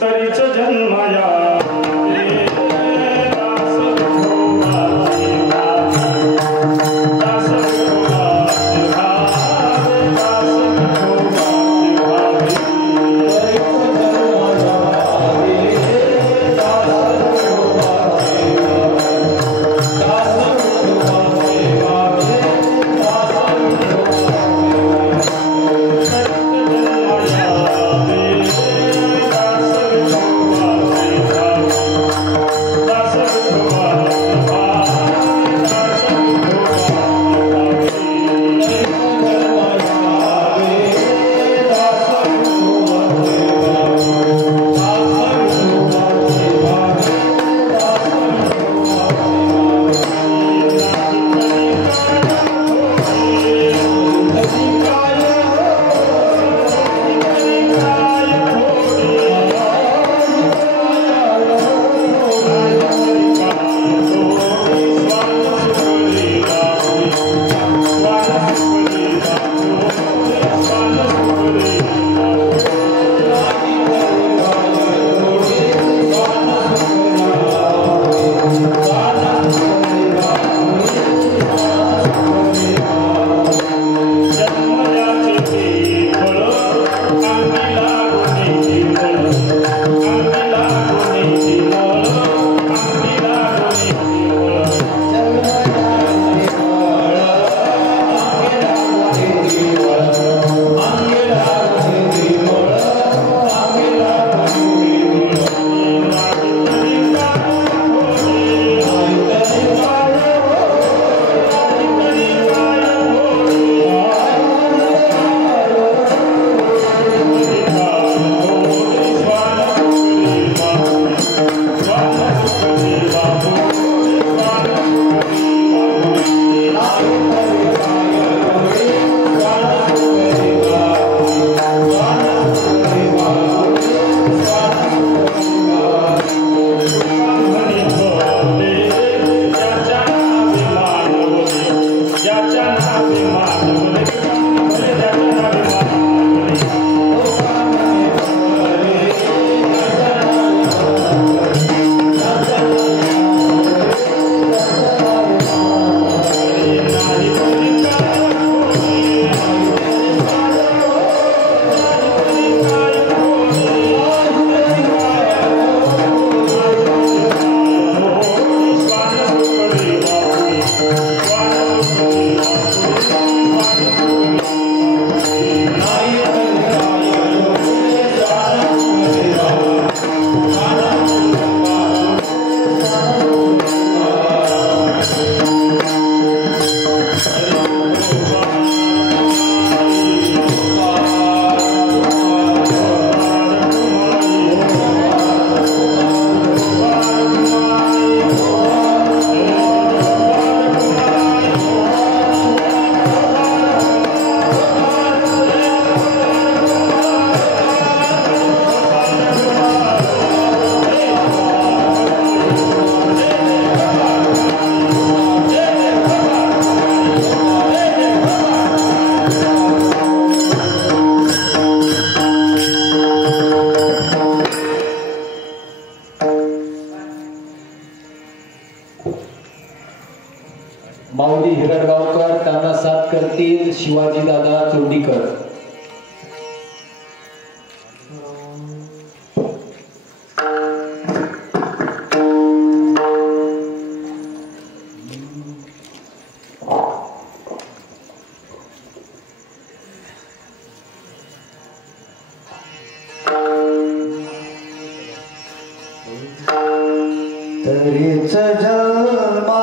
तरीच जन्मया माऊली हिरडगावकर त्यांना साथ करतील शिवाजी दादा चोंडीकर. तरीच जन्मा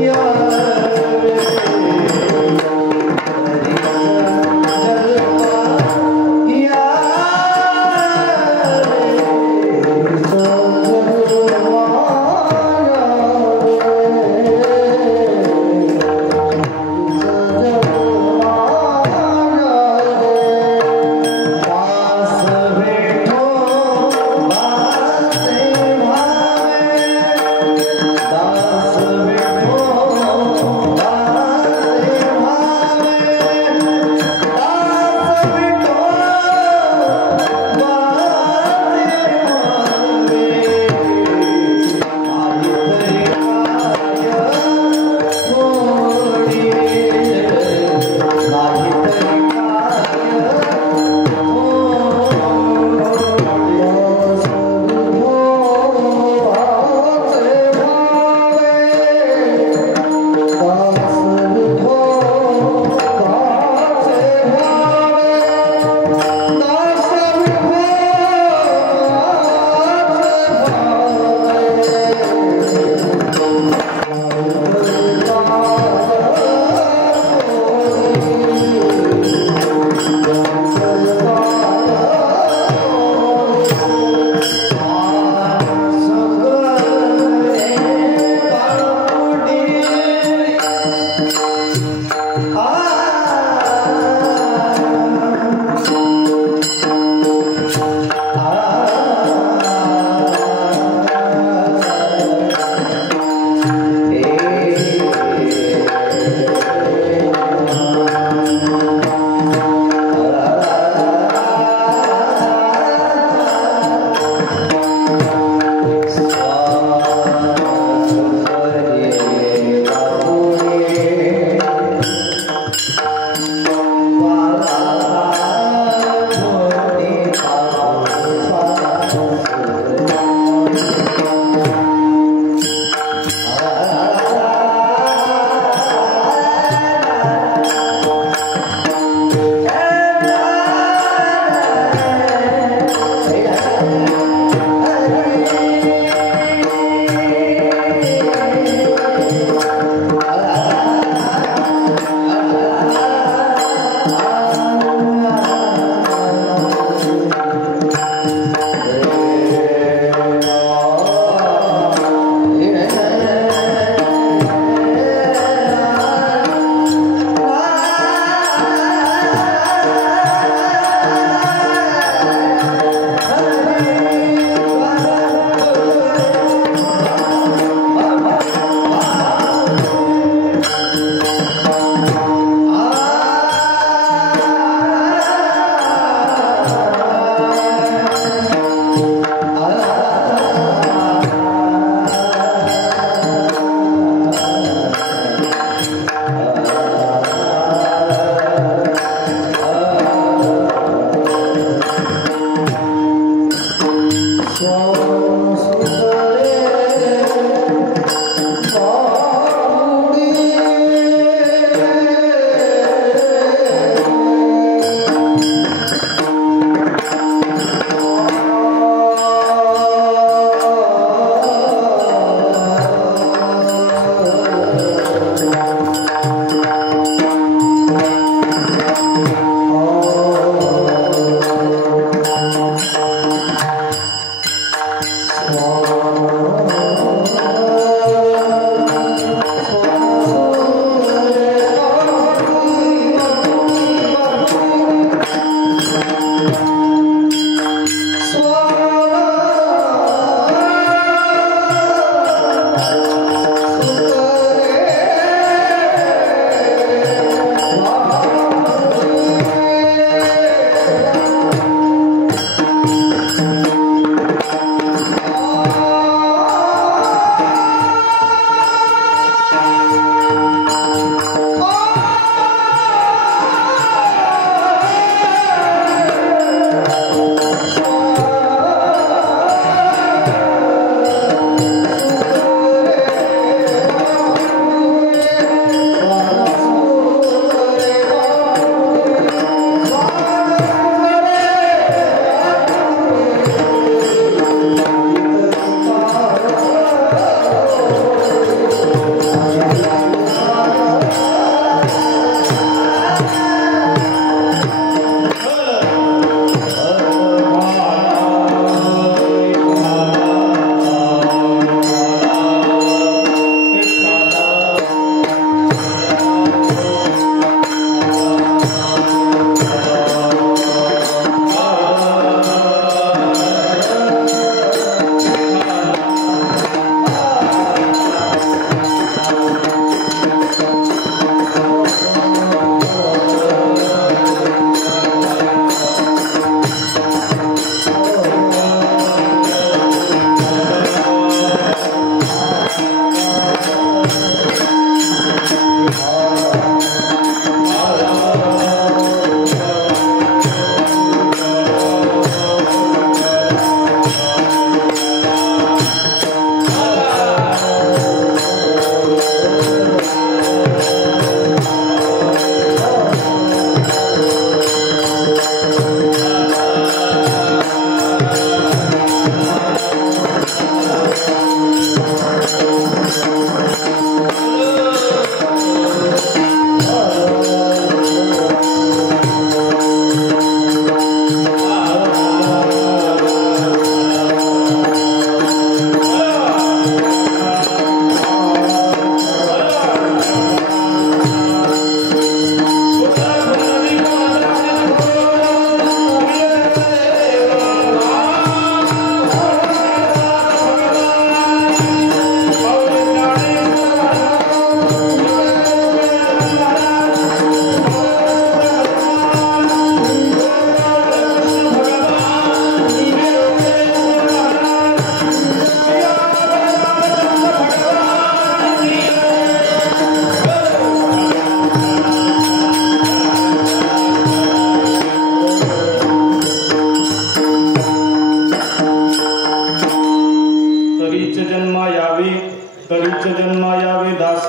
Yeah.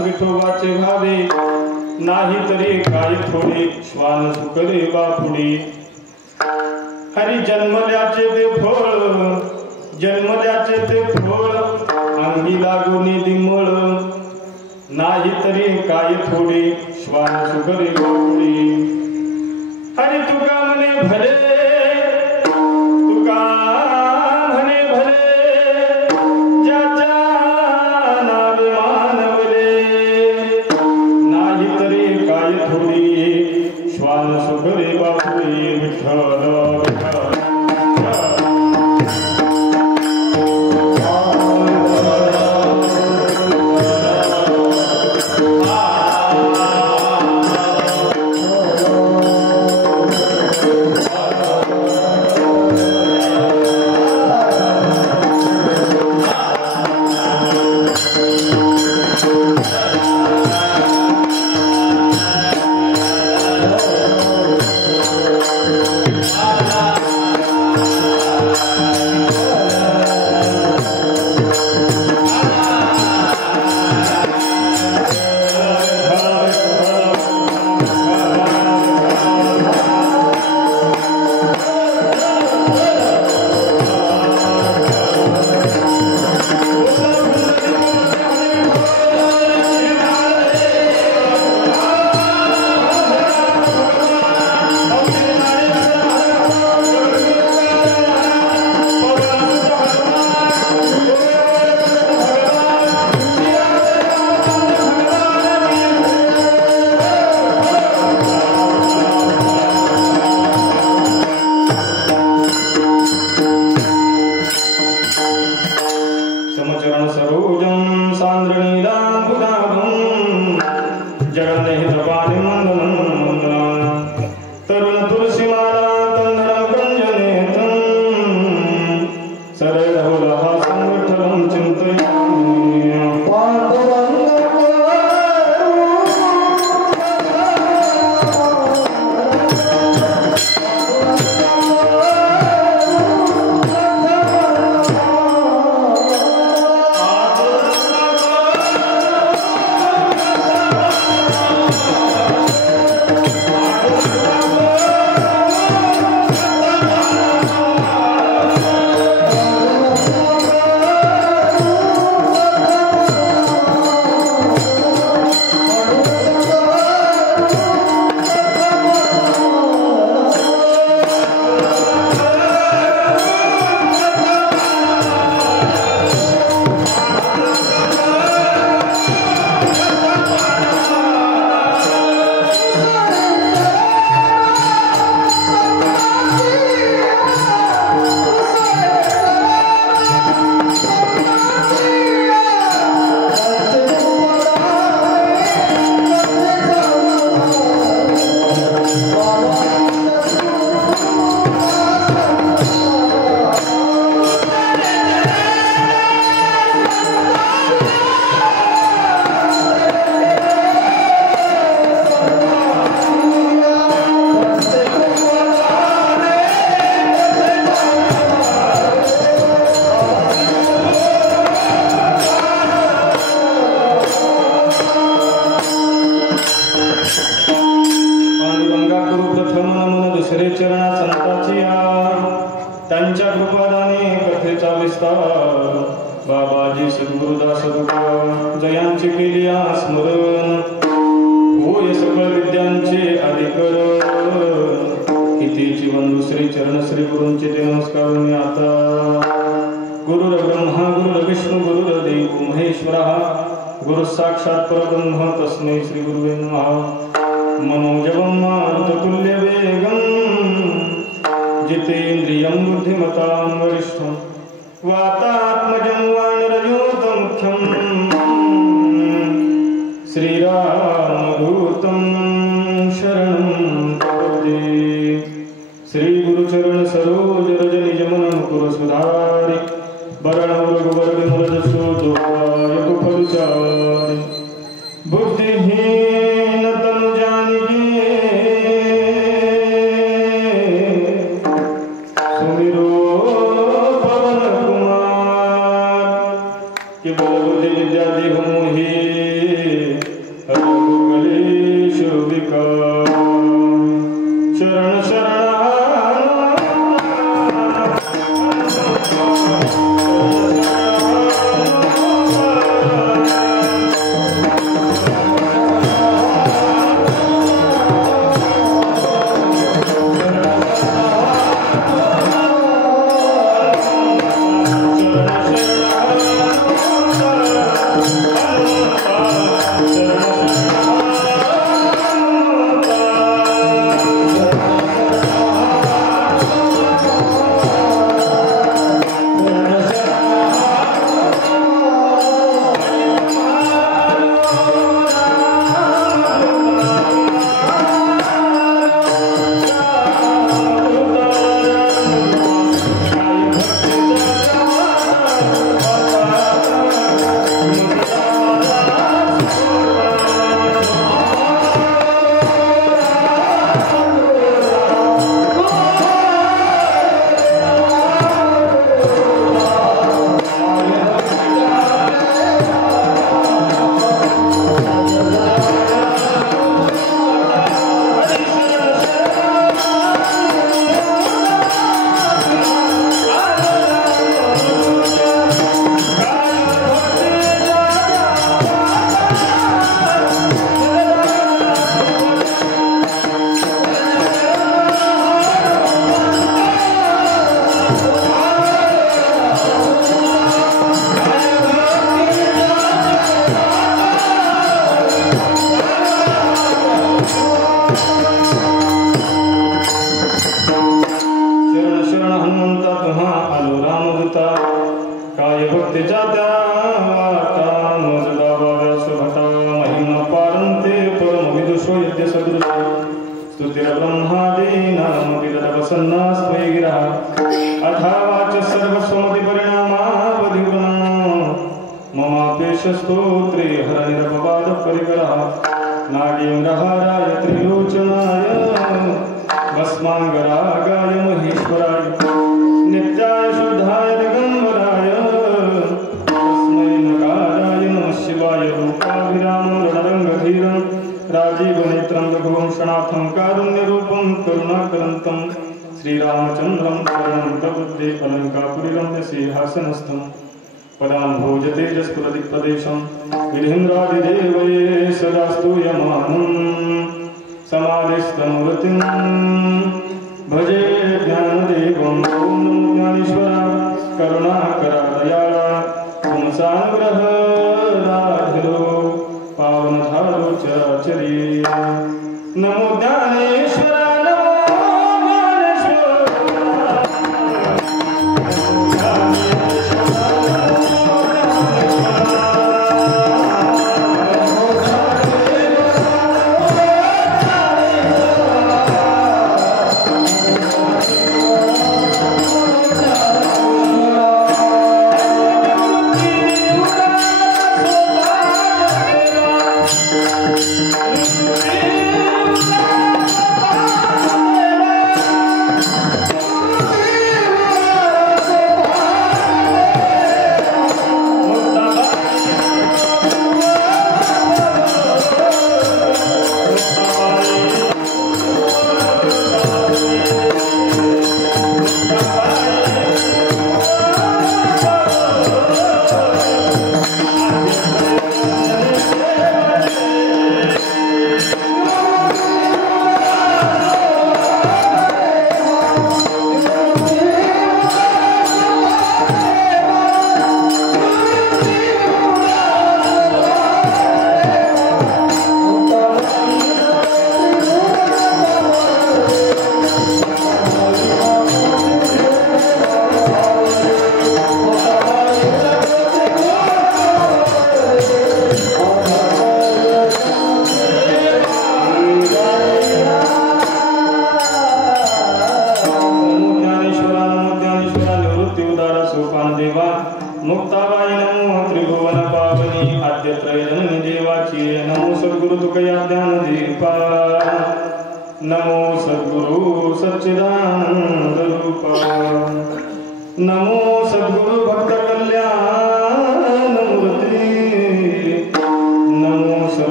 विठोबाचे भावे नाही तरी काय थोडे श्वान सुकरे बापुडे हरी जन्मल्याचे ते फळ अंगी लागून दिमळ नाही तरी काय थोडे श्वान सुकरे बापुडे हरी तुका म्हणे भले तुका म्हणे भले ज्याच्या नावे मानवले नाही तरी काय थोडी श्वान सुकरे बापुडे विठ्ठल विठ्ठल सरलहासंविठलं चिन्तयामि त्यांच्या कृपादाने कथेचा विस्तार बाबाजी सद्गुरुदास जयांची केली स्मरण होय सकळ विद्यांचे अधिकरण कितीची बंधू श्री चरण श्री गुरूंचे ते नमस्कार मी आता गुरुर ब्रह्मा गुरुर विष्णू गुरुर देव महेश्वरा गुरु साक्षात परब्रह्म तस्मै श्री गुरुवे नमः मनोजवं मारुततुल्य वेगं जितेन्द्रियं बुद्धिमतां वरिष्ठं वातात्मजं वानरयूतमुख्यं श्रीरामदूतं शरणं प्रपद्ये श्रीगुरुचरण सरोज रज निजमन मुकुर सुधारि वरणौ रघुवर विमल जसो दोहाय कुफलचारि बुद्धिहीन तनु जानिके सुमिरो पवन कुमार कि बोल विद्या देह मोहि रघुगलेश विकार शरण शरण स्तुतिर्ब्रह्मादीनां विदधवसन्नास्मै गिरः अथावाच सर्वस्वमतिपरि स्तोत्रे हरनिर्भवाद परिकरः नागेन्द्रहाराय त्रिलोचनाय भस्मांगरागाय महेश्वराय नित्याय शुद्धाय दिगंबराय तस्मै नकाराय नमः शिवाय रूपाभिरामं रणरंगधीरं राजीवनेत्रं रघुवंशनाथं कारुण्यरूपं करुणाकरन्तं श्रीरामचन्द्रं शरणं प्रपद्ये अलङ्कापुरीरम्य सिंहासनस्थं पदाम्भोजतेजस्फुरदिप्रदेशं विधिन्द्रादिदेवये सदा स्तूयमानं समाधिस्थमूर्तिं भजे ज्ञानदेवं ॐ नमो ज्ञानेश्वराय करुणाकरा दयाळा पुंसानुग्रहराधिरो पावनधारो चराचरी नमो ज्ञानेश्वराय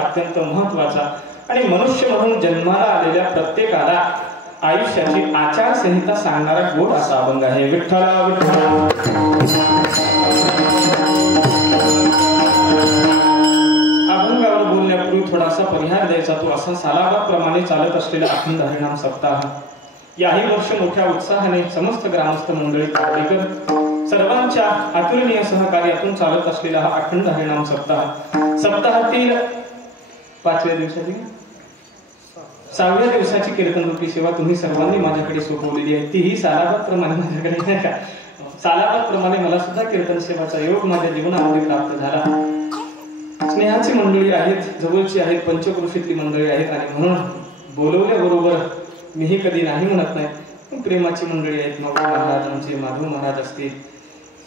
अत्यंत महत्वाचा आणि मनुष्य म्हणून जन्माला आलेल्या प्रत्येकाला आयुष्याची आचारसंहिता सांगणारा गोड असा अभंग आहे. विठ्ठला विठ्ठला. अभंगावर बोलण्यापूर्वी थोडासा परिहार द्यायचा. तो असा सालाबादप्रमाणे चालत असलेला अखंड हरिनाम सप्ताह याही वर्ष मोठ्या उत्साहाने समस्त ग्रामस्थ मंडळी कावडेकर सर्वांच्या अतुलनीय सहकार्यातून चालत असलेला हा अखंड हरिनाम सप्ताह सप्ताहातील 5व्या दिवसाची 6व्या दिवसाची कीर्तनरूपी सेवा तुम्ही सर्वांनी माझ्याकडे सोपवलेली आहे. तीही सालाबादप्रमाणे माझ्याकडे नाही का, सालाबादप्रमाणे मला सुद्धा कीर्तन सेवाचा योग माझ्या जीवनामध्ये प्राप्त झाला. स्नेहाची मंडळी आहेत, जवळची आहेत, पंचक्रोशीतली मंडळी आहेत आणि म्हणून बोलवल्याबरोबर मीही कधी नाही म्हणत नाही. प्रेमाची मंडळी आहेत, माधव महाराजांचे माधव महाराज असतील,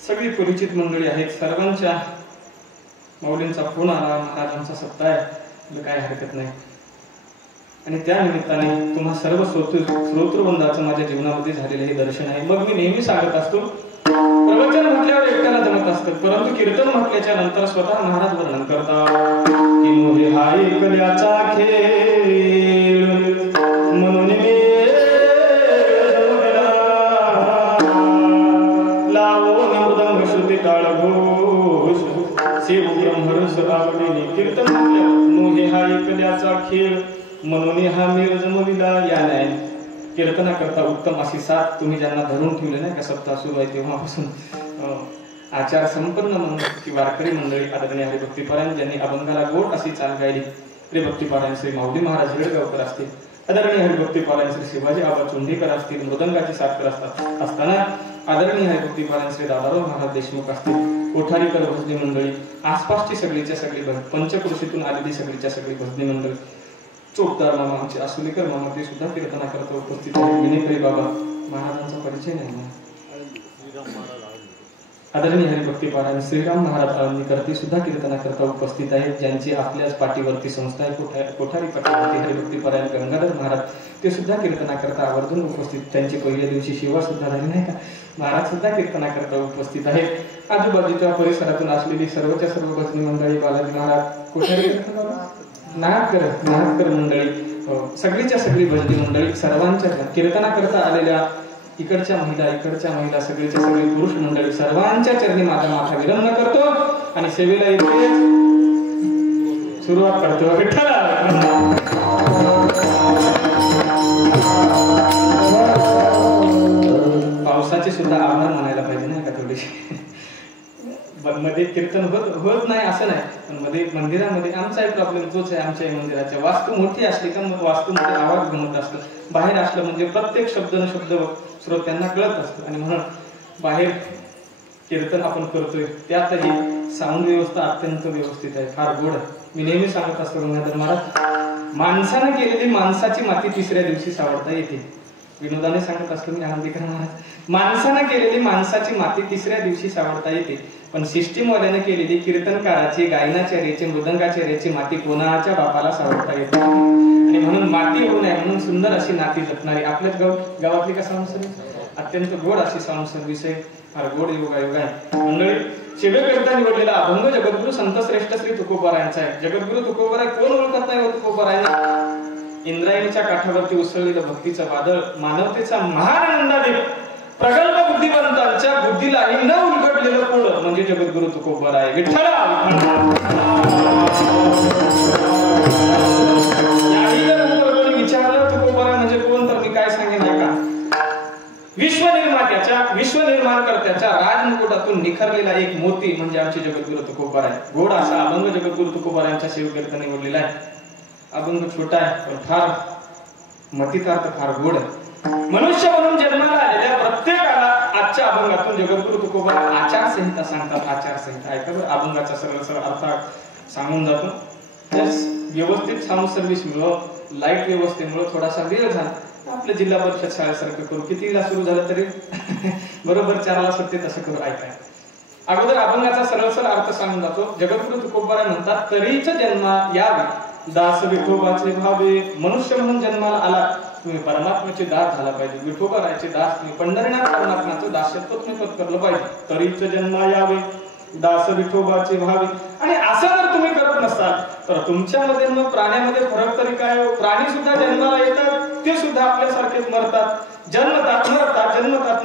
सगळी परिचित मंडळी आहेत. सर्वांच्या माऊलींचा फोन आला, महाराजांचा सप्ताह आहे, काय हरकत नाही. आणि त्या निमित्ताने तुम्हा सर्व श्रोतृवृंदाचं माझ्या जीवनामध्ये झालेलं हे दर्शन आहे. मग मी नेहमी सांगत असतो, प्रवचन म्हटल्यावर एकट्याला जमत असतं, परंतु कीर्तन म्हटल्याच्या नंतर स्वतः महाराज वर्णन करतात की मोहे हा ऐकल्याचा खेळ म्हणून मी लावो मृदंग श्रुती काळ घोष सेव ब्रह्मरस आवडीने. कीर्तन म्हटल्या मोहे हा ऐकल्याचा खेळ म्हणून हा मेळ जमविला. या नाही कीर्तना करता उत्तम अशी साथ तुम्ही ज्यांना धरून ठेवले नाही का सप्ताह सुरू आहे तेव्हापासून आचार संपन्न की वारकरी मंडळी आदरणीय हरिभक्तीपरायण ज्यांनी अभंगाला गोड अशी चाल गायली. हरिभक्तीपरायण श्री माऊली महाराज वेळगावकर असतील, आदरणीय हरिभक्तीपरायण श्री शिवाजी आबा चोंडीकर असतील, मृदंगाची साथ करत असताना आदरणीय हरिभक्तीपरायण श्री दादाराव महाराज देशमुख असतील, कोठारीकर भजनी मंडळी, आसपासची सगळीच्या सगळी पंचकृषीतून आलेली सगळीच्या सगळी भजनी मंडळी, चोपदार मामा आमचे आसुलेकर मामा ते सुद्धा कीर्तना करता उपस्थित आहेत. विनेकरी बाबा महाराजांचा परिचय नाही. आदरणीय हरिभक्तीपरायण श्रीराम महाराज आळंदीकर ते सुद्धा कीर्तना करता उपस्थित आहेत. ज्यांची आपल्याच पाठीवरती संस्था आहे कोठारी पाठीवरती हरिभक्तीपरायण गंगाधर महाराज ते सुद्धा कीर्तना करता आवर्जून उपस्थित. त्यांची पहिल्या दिवशी सेवा सुद्धा झाली नाही का, महाराज सुद्धा कीर्तना करता उपस्थित आहेत. आजूबाजूच्या परिसरातून असलेली सर्वच्या सर्व भजनी मंडळी, बालाजी महाराज, कोठारी नाटकर मंडळी, सगळीच्या सगळी भजनी मंडळी, सर्वांच्या कीर्तना करता आलेल्या इकडच्या महिला सगळीच्या सगळी पुरुष मंडळी सर्वांच्या चरणी माझा माथा विनम्र करतो आणि सेवेला येते सुरुवात करतो. विठ्ठला पावसाचे सुद्धा आभार मानायला पाहिजे नाही का थोडीशी. मध्ये कीर्तन होत नाही असं नाही, पण मध्ये मंदिरामध्ये आमचा एक प्रॉब्लेम तोच आहे. आमच्या मंदिराच्या वास्तू मोठी असली का मग वास्तूमध्ये आवाज घुमत असतो. बाहेर असलं म्हणजे प्रत्येक शब्द न शब्द श्रोत्यांना कळत असतं आणि म्हणून बाहेर कीर्तन आपण करतोय त्यातही साऊंड व्यवस्था अत्यंत व्यवस्थित आहे, फार गोड आहे. मी नेहमी सांगत असतो गंगाधर महाराज, माणसानं केलेली माणसाची माती तिसऱ्या दिवशी सावरता येते. विनोदाने सांगत असतो मी आनंदीकर महाराज, माणसानं केलेली माणसाची माती तिसऱ्या दिवशी सावरता येते, पण सिस्टीमवाल्याने केलेली कीर्तनकाराची, गायनाचार्याची, मृदंगाचार्याची माती कोणाच्या बापाला सावरता येते. आणि म्हणून माती होऊ नये म्हणून सुंदर अशी नाती जपणारी आपल्याच गावातली का साऊंड सर्व्हिस अत्यंत गोड अशी साऊंड सर्व्हिस आहे, फार गोड योगायोग आहे. मंडळी सेवेकरिता निवडलेला अभंग जगद्गुरु संत श्रेष्ठ श्री तुकोबारायांचा आहे. जगद्गुरु तुकोबाराय कोण ओळखत नाही तुकोबारायांना? इंद्रायणीच्या काठावरती उसळलेलं भक्तीचं वादळ, मानवतेचा महान आनंदादीप, प्रगल्भ बुद्धिवंतांच्या बुद्धीलाही न उलगडलेलं पुढं म्हणजे जगद्गुरु तुकोबाराय. विठ्ठला याही जर कोणी विचारलं तुकोबाराय म्हणजे कोण, तर मी काय सांगेन ऐका. विश्वनिर्माणकर्त्याच्या राजमुकुटातून निखरलेला एक मोती म्हणजे आमचे जगद्गुरु तुकोबाराय. गोड असा अभंग जगद्गुरु तुकोबारायांच्या सेवकीर्तन निवडलेला आहे. अभंग छोटा आहे पण फार मतितार्थ फार गोड आहे. मनुष्य म्हणून जन्माला आलेल्या प्रत्येकाला आजच्या अभंगातून जगद्गुरु तुकोबाराय आचारसंहिता सांगतात. आचारसंहिता ऐका बरं, अभंगाचा सरळ अर्थ सांगून जातो. व्यवस्थित साऊंड सर्व्हिसमुळं, लाईट व्यवस्थेमुळे थोडासा वेळ झाला. आपल्या जिल्हा परिषद शाळेसारखं करू, कितीला सुरू झालं तरी बरोबर 4ला सुट्टी तसं करू. ऐकाय अगोदर अभंगाचा सरळ अर्थ सांगून जातो. जगद्गुरु तुकोबाराय म्हणतात, तरीच जन्मा यावे दास विठोबाचे भावे. मनुष्य म्हणून जन्माला आला तुम्ही परमात्म्याचे दास झाला पाहिजे, विठोबारायचे दास तुम्ही, पंढरीनाथ परमात्म्याचं दासत्व तुम्ही पत्करलं पाहिजे. तरीच जन्मा यावे दास विठोबाचे भावे. आणि असं जर तुम्ही करत नसाल तर तुमच्यामध्ये मग प्राण्यामध्ये फरक तरी काय? प्राणी सुद्धा जन्माला येतात, ते सुद्धा आपल्यासारखेच मरतात, जन्मतात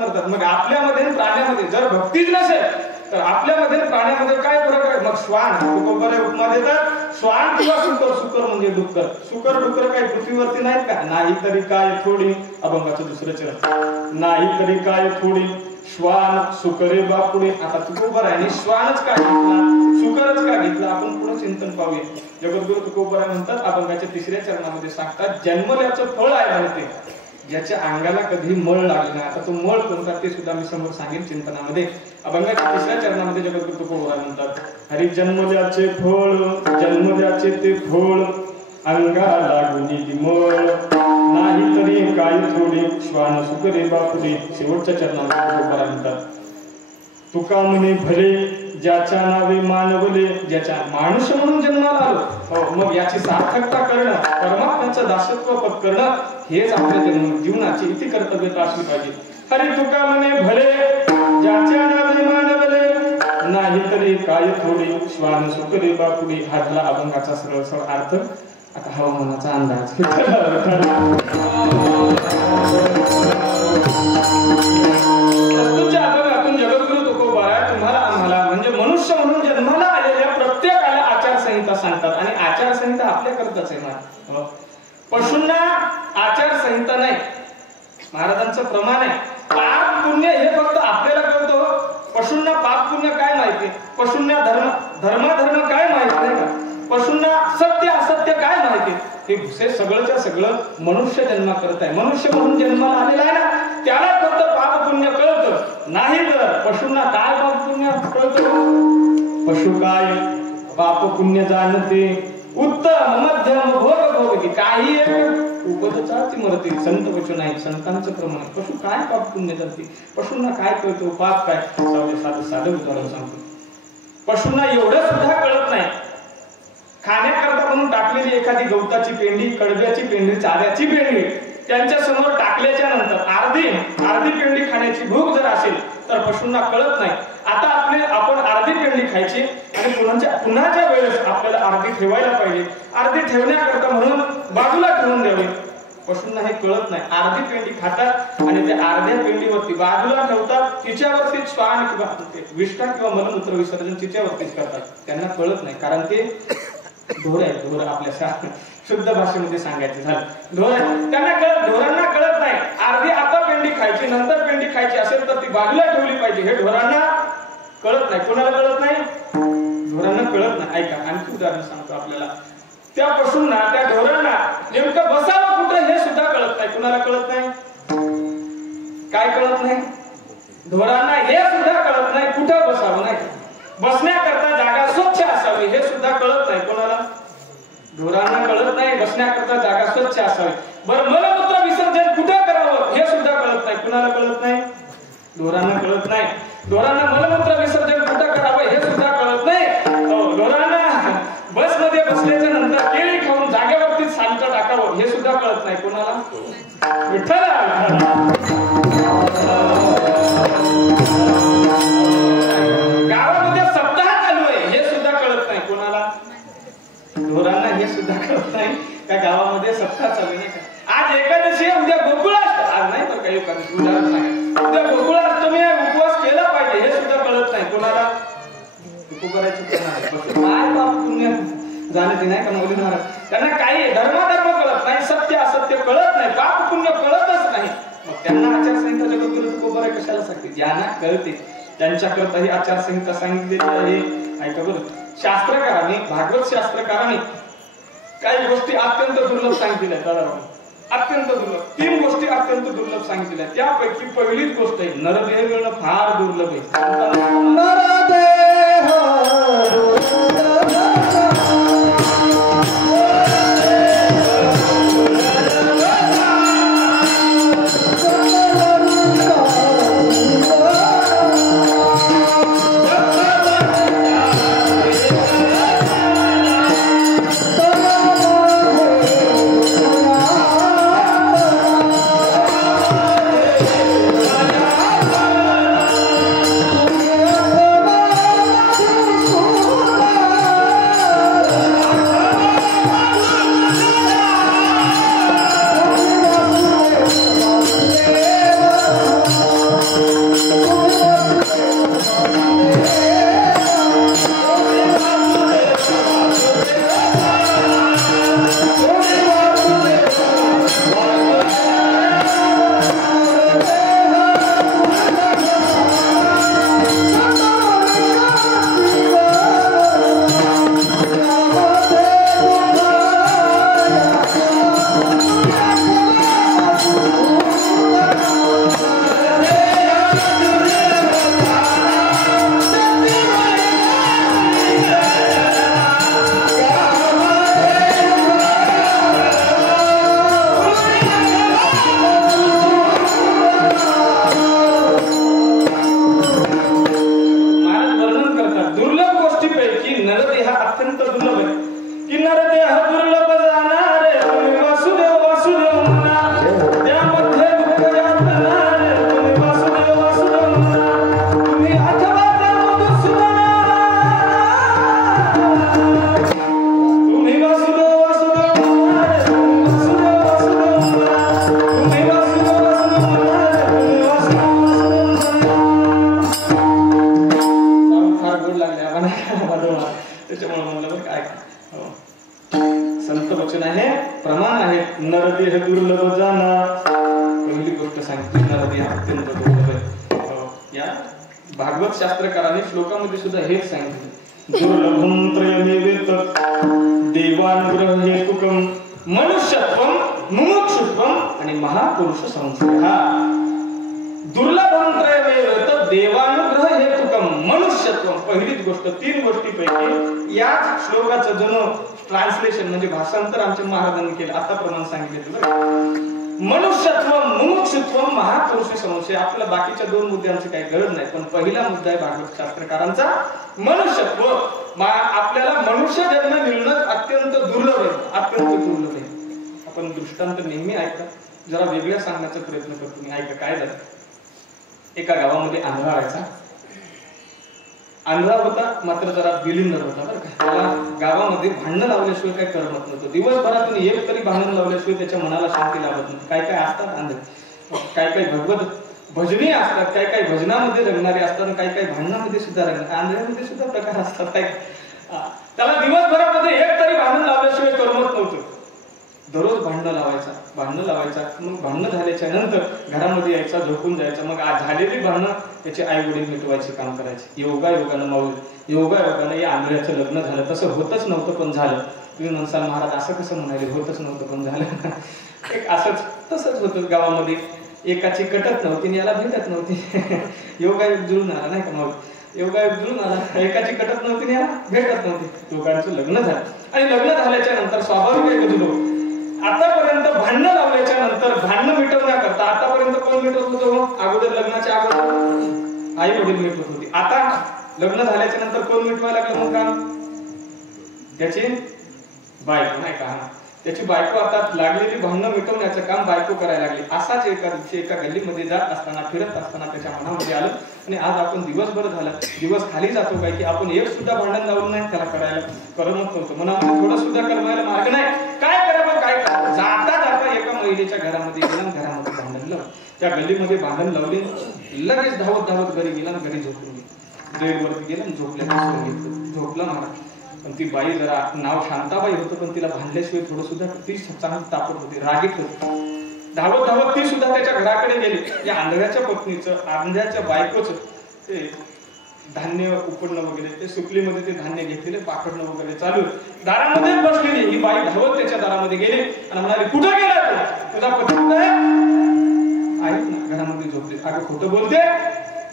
मरतात. मग आपल्यामध्ये प्राण्यामध्ये जर भक्तीच नसेल तर आपल्यामध्ये प्राण्यामध्ये काय फरक आहे? मग श्वान तुकोबाराय उपमा देतात, श्वान किंवा सुकर म्हणजे डुक्कर काय पृथ्वीवरती नाहीत का? नाही तरी काय थोडी, अभंगाचं दुसरं चरण, नाही तरी काय थोडी श्वान सुकरे बापुडे. आता तुकोबारायांनी श्वानच का घेतला, सुकरच का घेतला, आपण पुढे चिंतन पाहूया. जगद्गुरु तुकोबाराय म्हणतात अभंगाच्या 3ऱ्या चरणामध्ये सांगतात, जन्मल्याचं फळ आहे म्हणते ज्याच्या अंगाला कधी मळ लागला नाही. आता तो मळ कोणता ते सुद्धा मी समोर सांगेन चिंतनामध्ये. अभंगाच्या 3ऱ्या चरणामध्ये जगद्गुरु तुकोबाराय म्हणतात, हरी जन्मल्याचे ते फळ अंगाला लागुनी मळ, नाही तरी काय थोडी श्वान सुकरे बापुडे. शेवटच्या चरणामध्ये तुकोबाराय म्हणतात, तुका म्हणे भले ज्याच्या नावे मानवले. ज्याच्या माणूस म्हणून जन्माला आलो, मग याची सार्थकता करणं, परमात्म्याचं दासत्व पत्करणं हेच आपल्या जीवनाची इति कर्तव्यता असली पाहिजे. हरी तुका म्हणे भले ज्याच्या नावे मानवले, नाही तरी काय थोडी श्वान सुकरी बापुडी हा झाला अभंगाचा सरळ सरळ अर्थ. आता हवामानाचा अंदाज. वस्तूच्या अभंगातून जगद्गुरु तुकोबाराय तुम्हाला आम्हाला म्हणजे मनुष्य म्हणून जन्माला आलेल्या प्रत्येकाला आचारसंहिता सांगतात आणि आचारसंहिता आपल्याकरताच आहे महाराज. पशूंना आचारसंहिता नाही, महाराजांचं प्रमाण आहे. पाप पुण्य हे फक्त आपल्याला कळतो. पशूंना पाप पुण्य काय माहिती, पशूंना धर्म काय माहिती नाही का, पशूंना सत्य असत्य काय माहिती. हे सगळंच्या सगळं मनुष्य जन्मा करत आहे. मनुष्य म्हणून जन्माला आलेला आहे ना, त्याला फक्त पाप पुण्य कळतं. नाही तर पशूंना काय पाप पुण्य कळतं. पशु काय पाप पुण्य जाणते, उत्तम मध्यम भोग भोगती. काही उपदचाची मरते. संत वचन नाही, संतांचं प्रमाण. पशु काय पाप पुण्य जाते, पशूंना काय कळतो पाप काय. साधं उदाहरण सांगतो. पशूंना एवढं सुद्धा कळत नाही, खाण्याकरता म्हणून टाकलेली एखादी गवताची पेंडी, कडब्याची पेंडी, चाऱ्याची पेंडी त्यांच्या समोर टाकल्याच्या नंतर अर्धी पेंडी खाण्याची भूक जर असेल तर पशूंना कळत नाही. आता आपण अर्धी पेंडी खायची आणि पुन्हाच्या वेळेस आपल्याला अर्धी ठेवायला पाहिजे. अर्धी ठेवण्याकरता म्हणून बाजूला ठेवून द्यावी. पशूंना हे कळत नाही. अर्धी पेंडी खातात आणि त्या अर्ध्या पेंडीवरती बाजूला ठेवतात. तिच्यावरती श्वान किंवा विष्ठा किंवा मलमूत्र विसर्जन तिच्यावरतीच करतात. त्यांना कळत नाही, कारण ते ढोर आहे. ढोर आपल्या शुद्ध भाषेमध्ये सांगायचं झालं ढोर आहे. ढोरांना कळत नाही. अर्धी आता पेंडी खायची, नंतर पेंडी खायची असेल तर ती बाजूला ठेवली पाहिजे. हे ढोरांना कळत नाही. कोणाला कळत नाही, ढोरांना कळत नाही. ऐका आणखी उदाहरण सांगतो आपल्याला. त्या पशूंना, त्या ढोरांना नेमकं बसावं कुठं हे सुद्धा कळत नाही. कुणाला कळत नाही, काय कळत नाही, ढोरांना हे सुद्धा कळत नाही कुठं बसावं. नाही, बसण्याकरता जागा स्वच्छ असावी हे सुद्धा कळत नाही. कोणाला, ढोरांना कळत नाही बसण्याकरता जागा स्वच्छ असावी. बरं, मलमूत्र विसर्जन कुठं करावं हे सुद्धा कळत नाही. कुणाला कळत नाही, ढोरांना कळत नाही. ढोरांना मलमूत्र विसर्जन कुठं करावं हे सुद्धा कळत नाही. ढोरांना बसमध्ये बसल्याच्या नंतर केळी खाऊन जागेवरती सालचं टाकावं हे सुद्धा कळत नाही. कोणाला, विठ्ठल. गावामध्ये सप्ताह चालू आहे हे सुद्धा कळत नाही. कोणाला, ढोरांना हे सुद्धा कळत नाही. त्या गावामध्ये सप्ताह चालू नाही का. आज एकादशी आहे, उद्या गोकुळाष्टमी. आज नाही तर काही उदाहरण सांगा. उद्या गोकुळाष्टमी आहे, उपवास केला पाहिजे हे सुद्धा कळत नाही. कोणाला, करायचं काय बाप पुण्य झाले ते नाही का मौली महाराज. त्यांना काही धर्माधर्म कळत नाही, सत्य असत्य कळत नाही, पाप पुण्य कळतच नाही. मग त्यांना आचारसंहिता जगद्गुरु तुकोबाराय कशाला सांगते. ज्यांना कळते त्यांच्याकरता ही आचारसंहिता सांगितलेली आहे. ऐका बरं, शास्त्रकारांनी, भागवत शास्त्रकारांनी काही गोष्टी अत्यंत दुर्लभ सांगितल्या आहेत. अत्यंत दुर्लभ 3 गोष्टी अत्यंत दुर्लभ सांगितल्या. त्यापैकी पहिलीच गोष्ट आहे नरदेह मिळणं फार दुर्लभ आहे. लागले आम्हाला त्याच्यामुळे म्हणलं बरं काय संत वचन आहे, प्रमाण आहे. नरदेह दुर्लभ जाना, पहिली गोष्ट सांगितली नरदेह अत्यंत दुर्लभ आहे. या भागवत शास्त्रकारांनी श्लोकामध्ये सुद्धा हेच सांगितलं. दुर्लभम त्रयमेवेत देवानुग्रह हेतुकम मनुष्यत्वम मुमुक्षुत्वम आणि महापुरुष संस्कार. दुर्लभम त्रयमेवेत देवानुग्रह हेतुकम मनुष्यत्वम. पहिलीच गोष्ट, तीन गोष्टीपैकी याच श्लोकाचं जणू ट्रान्सलेशन म्हणजे भाषांतर आमच्या महाराजांनी केलं. आता प्रमाण सांगितले तुला. मनुष्यत्व मुमुक्षुत्व महापुरुष संशय. आपल्याला बाकीच्या दोन मुद्द्यांची काही गरज नाही, पण पहिला मुद्दा आहे भागवत शास्त्रकारांचा मनुष्यत्व. आपल्याला मनुष्य जन्म मिळणं अत्यंत दुर्लभ आहे, अत्यंत दुर्लभ आहे. आपण दृष्टांत नेहमी ऐकता, जरा वेगळ्या सांगण्याचा प्रयत्न करतो मी. ऐका काय झालं. एका गावामध्ये आंधळा राहायचा. आंधळा होता, मात्र जरा बिलिंदर होता बरं का. त्याला गावामध्ये भांडणं लावल्याशिवाय काही करमत नव्हतं. दिवसभरातून एक तरी भांडण लावल्याशिवाय त्याच्या मनाला शांती लागत नाही. काय काय असतात आंधळे, काय काय भगवत भजनी असतात, काय काय भजनामध्ये रंगणारे असतात, काय काय भांडणामध्ये सुद्धा रंगणारे, आंधळ्यामध्ये सुद्धा प्रकार असतात. काय त्याला दिवसभरामध्ये एक तरी भांडण लावल्याशिवाय करमत नव्हतं. दररोज भांडणं लावायचा. मग भांडणं झाल्याच्या नंतर घरामध्ये यायचा, झोपून जायचा. मग झालेली भांडणं त्याचे आई वडील मिटवायचे काम करायचे. योगायोगानं या आंधळ्याचं लग्न झालं. तसं होतच नव्हतं पण झालं. तुम्ही म्हणसाल महाराज असं कसं म्हणाले, होतच नव्हतं पण झालं. एक असंच तसंच होतं गावामध्ये. एकाची कटत नव्हती आणि याला भेटत नव्हती. योगायोग जुळून आला नाही का. मग योगायोग जुळून आला, एकाची कटत नव्हती आणि याला भेटत नव्हती. दोघांचं लग्न झालं आणि लग्न झाल्याच्या नंतर स्वाभाविक आहे गजलो. आतापर्यंत भांडणं लावल्याच्या नंतर भांडणं मिटवण्याकरता आतापर्यंत कोण मिटवत होतं. अगोदर लग्नाच्या अगोदर आई वडील मिटवत होती. आता लग्न झाल्याच्या नंतर कोण मिटवायला लागलं मग काम. त्याची बायको नाही का. त्याची बायको आता लागलेली भांडणं मिटवण्याचं काम बायको करायला लागली. असाच एका दिवशी एका गल्लीमध्ये जात असताना, फिरत असताना त्याच्या मनामध्ये आलं आणि आज आपण दिवसभर झाला, दिवस खाली जातो काय की आपण एक सुद्धा भांडण लावलं नाही. त्याला करायला करमत नव्हतं. मनामध्ये थोडं सुद्धा करमायला मार्ग नाही. काय करावं काय करावं. जाता जाता एका महिलेच्या घरामध्ये गेला, घरामध्ये भांडण लावलं. त्या गल्लीमध्ये भांडण लावले, लगेच धावत धावत घरी गेला, घरी झोपून गेला. बेडवरती गेला, झोपला महाराज. पण ती बाई जरा नाव शांताबाई होतं, पण तिला भांडल्याशिवाय थोडं सुद्धा ती चांगली तापत होती, रागीत होती. धावत धावत ती सुद्धा त्याच्या घराकडे गेली. या आंधळ्याच्या पत्नीचं, आंधळ्याच्या बायकोचं ते धान्य उपडणं वगैरे, ते सुपलीमध्ये ते धान्य घेतलेले पाकडणं वगैरे चालू. दारामध्ये बसलेली ही बाई धावत त्याच्या दारामध्ये गेली आणि म्हणाली, कुठं गेला तू, तुझा पती कुठं आहे ना. घरामध्ये झोपले. अगं खोटं बोलते,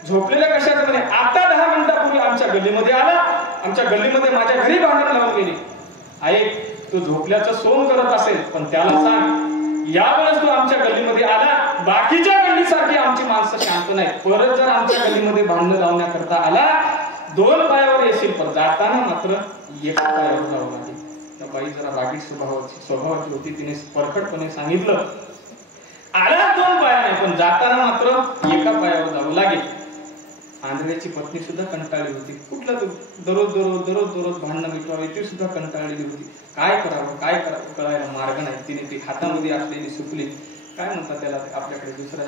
झोपलेल्या कशाचं म्हणे. आता 10 मिनिटापूर्वी आमच्या गल्लीमध्ये आला, आमच्या गल्लीमध्ये माझ्या घरी भांडण लावून गेली. आई तो झोपल्याचं सोंग करत असेल, पण त्याला सांग यावेळेस तू आमच्या गल्लीमध्ये आला, बाकीच्या गल्लीसारखी आमची माणसं शांत नाही. परत जर आमच्या गल्लीमध्ये भांडण लावण्याकरता आला, 2 पायावर येशील, पण जाताना मात्र 1 पायावर जावं लागेल. त्या बाई जरा रागीट स्वभावाची होती. तिने परखडपणे सांगितलं, आला 2 पाया नाही, पण जाताना मात्र 1 पायावर जावं लागेल. आंधळ्याची पत्नी सुद्धा कंटाळली होती. कुठलं तू दररोज भांडणं मिटवावी, ती सुद्धा कंटाळलेली होती. काय करावं कळायला मार्ग नाही. तिने ती हातामध्ये असलेली सुपली, काय म्हणतात त्याला आपल्याकडे दुसरा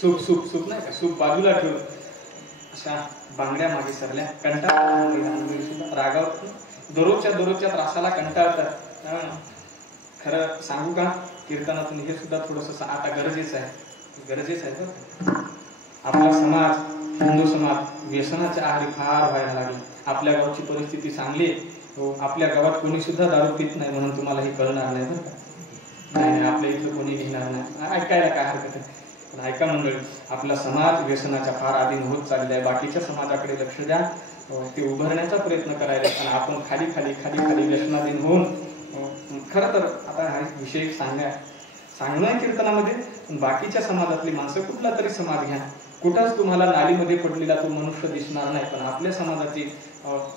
सूप नाही का, सूप बाजूला ठेवून अशा बांगड्या मागे सरल्या. कंटाळा सुद्धा रागावर, दररोजच्या त्रासाला कंटाळतात. खरं सांगू का, कीर्तनातून हे सुद्धा थोडस आता गरजेचं आहे. आपला समाज, हिंदू समाज व्यसनाच्या आहारी फार व्हायला लागले. आपल्या गावची परिस्थिती चांगली आहे. आपल्या गावात कोणी सुद्धा दारू पित नाही म्हणून तुम्हाला हे कळणार नाही बरं का. नाही, आपल्या इथलं कोणी घेणार नाही. ऐकायला काय हरकत आहे. पण ऐका मंडळी, आपला समाज व्यसनाच्या फार अधीन होत चाललेला आहे. बाकीच्या समाजाकडे लक्ष द्या, ते उभारण्याचा प्रयत्न करायला. पण आपण खाली व्यसनाधीन होऊन, खरं तर आता हा विषय सांगणं कीर्तनामध्ये, बाकीच्या समाजातली माणसं, कुठला तरी समाज घ्या, कुठंच तुम्हाला नालीमध्ये पडलेला तो मनुष्य दिसणार नाही. पण आपल्या समाजाची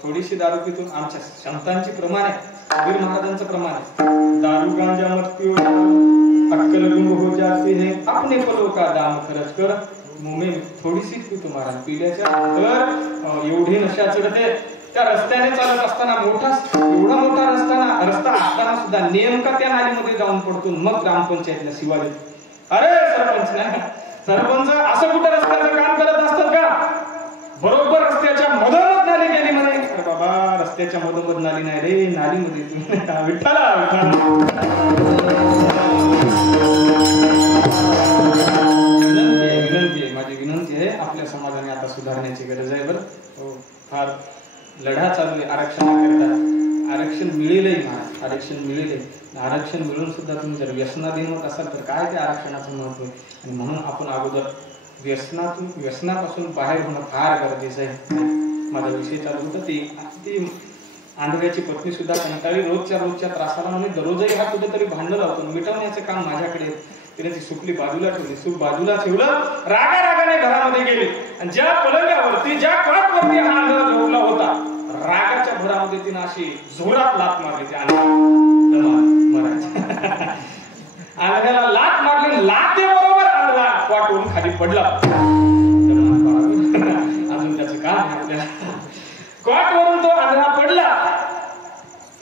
थोडीशी दारू पितो. आमच्या संतांची प्रमाण आहे, कबीर महाराजांचं प्रमाण आहे, दारू गांजा मत पिओ अक्कल गुंग हो जाते हैं अपने पलों का दाम खर्च कर मुमे थोडीशी पितो महाराज. पिल्याच्या नंतर एवढी नशा चढते. त्या रस्त्याने चालत असताना एवढा मोठा रस्ता असताना सुद्धा नेमका त्या नालीमध्ये जाऊन पडतो. मग ग्रामपंचायतला शिवाजी, अरे सरपंच असं कुठं रस्त्याचं काम करत असतात का. बरोबर रस्त्याच्या मधोमध नाली गेली म्हणे. रस्त्याच्या मधोमध नाली नाही रे, नालीमध्ये विठ्ठला माझी विनंती आहे, आपल्या समाजाने आता सुधारण्याची गरज आहे बरं. फार लढा चालू आहे आरक्षणाकरिता. आरक्षण मिळेलही महाराज, आरक्षण मिळेल. आरक्षण मिळून सुद्धा तुम्ही जर व्यसनाधीन होत असाल तर काय ते आरक्षणाचं महत्व आहे. आणि म्हणून आपण अगोदर व्यसनापासून बाहेर होणं फार गरजेचं आहे. माझा विषय चालू होता ती आंधळ्याची पत्नी सुद्धा कंटाळी रोजच्या त्रासाला म्हणजे दररोजही हा कुठेतरी भांडण लावतो. मिटवण्याचं काम माझ्याकडे. तिने ती सुपली बाजूला ठेवली, सूप बाजूला ठेवलं, रागाने घरामध्ये गेली आणि ज्या पलंगावरती ज्या कॉटवरती हा आंधळा झोपला होता, रागाच्या भरामध्ये तिने अशी जोरात लात मारली. त्या आंधळ्याला लात मारली, लाते बरोबर आंधळा कॉटवरून खाली पडला. अजून त्याचं काम आहे आपल्याला. कॉटवरून तो आंधळा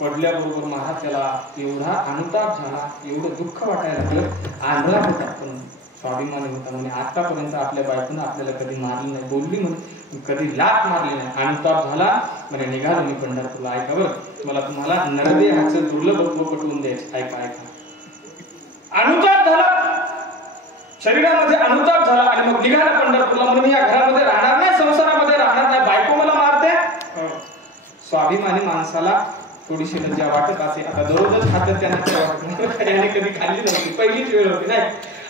पडल्याबरोबर महाराज त्याला एवढा अनुताप झाला, एवढं दुःख वाटायला लागलं. आंधळा होता पण स्वाभिमानी होता. म्हणजे आतापर्यंत आपल्या बायकोनं आपल्याला कधी मारली नाही, बोलली म्हणजे कधी लात मारली नाही. अनुताप झाला म्हणजे निघालो मी पंढरपूरला. ऐका बरं, मला तुम्हाला नरदेहाचं दुर्लभत्व पटवून द्यायचं. ऐका. अनुताप झाला, शरीरामध्ये अनुताप झाला आणि मग निघाला पंढरपूरला. म्हणून मी या घरामध्ये राहणार नाही, संसारामध्ये राहणार नाही, बायको मला मारते. स्वाभिमानी माणसाला थोडीशी लज्जा वाटत असे. आता दररोजच खात्यात त्यांना कधी खाल्ली नव्हती, पहिलीच वेळ होती नाही.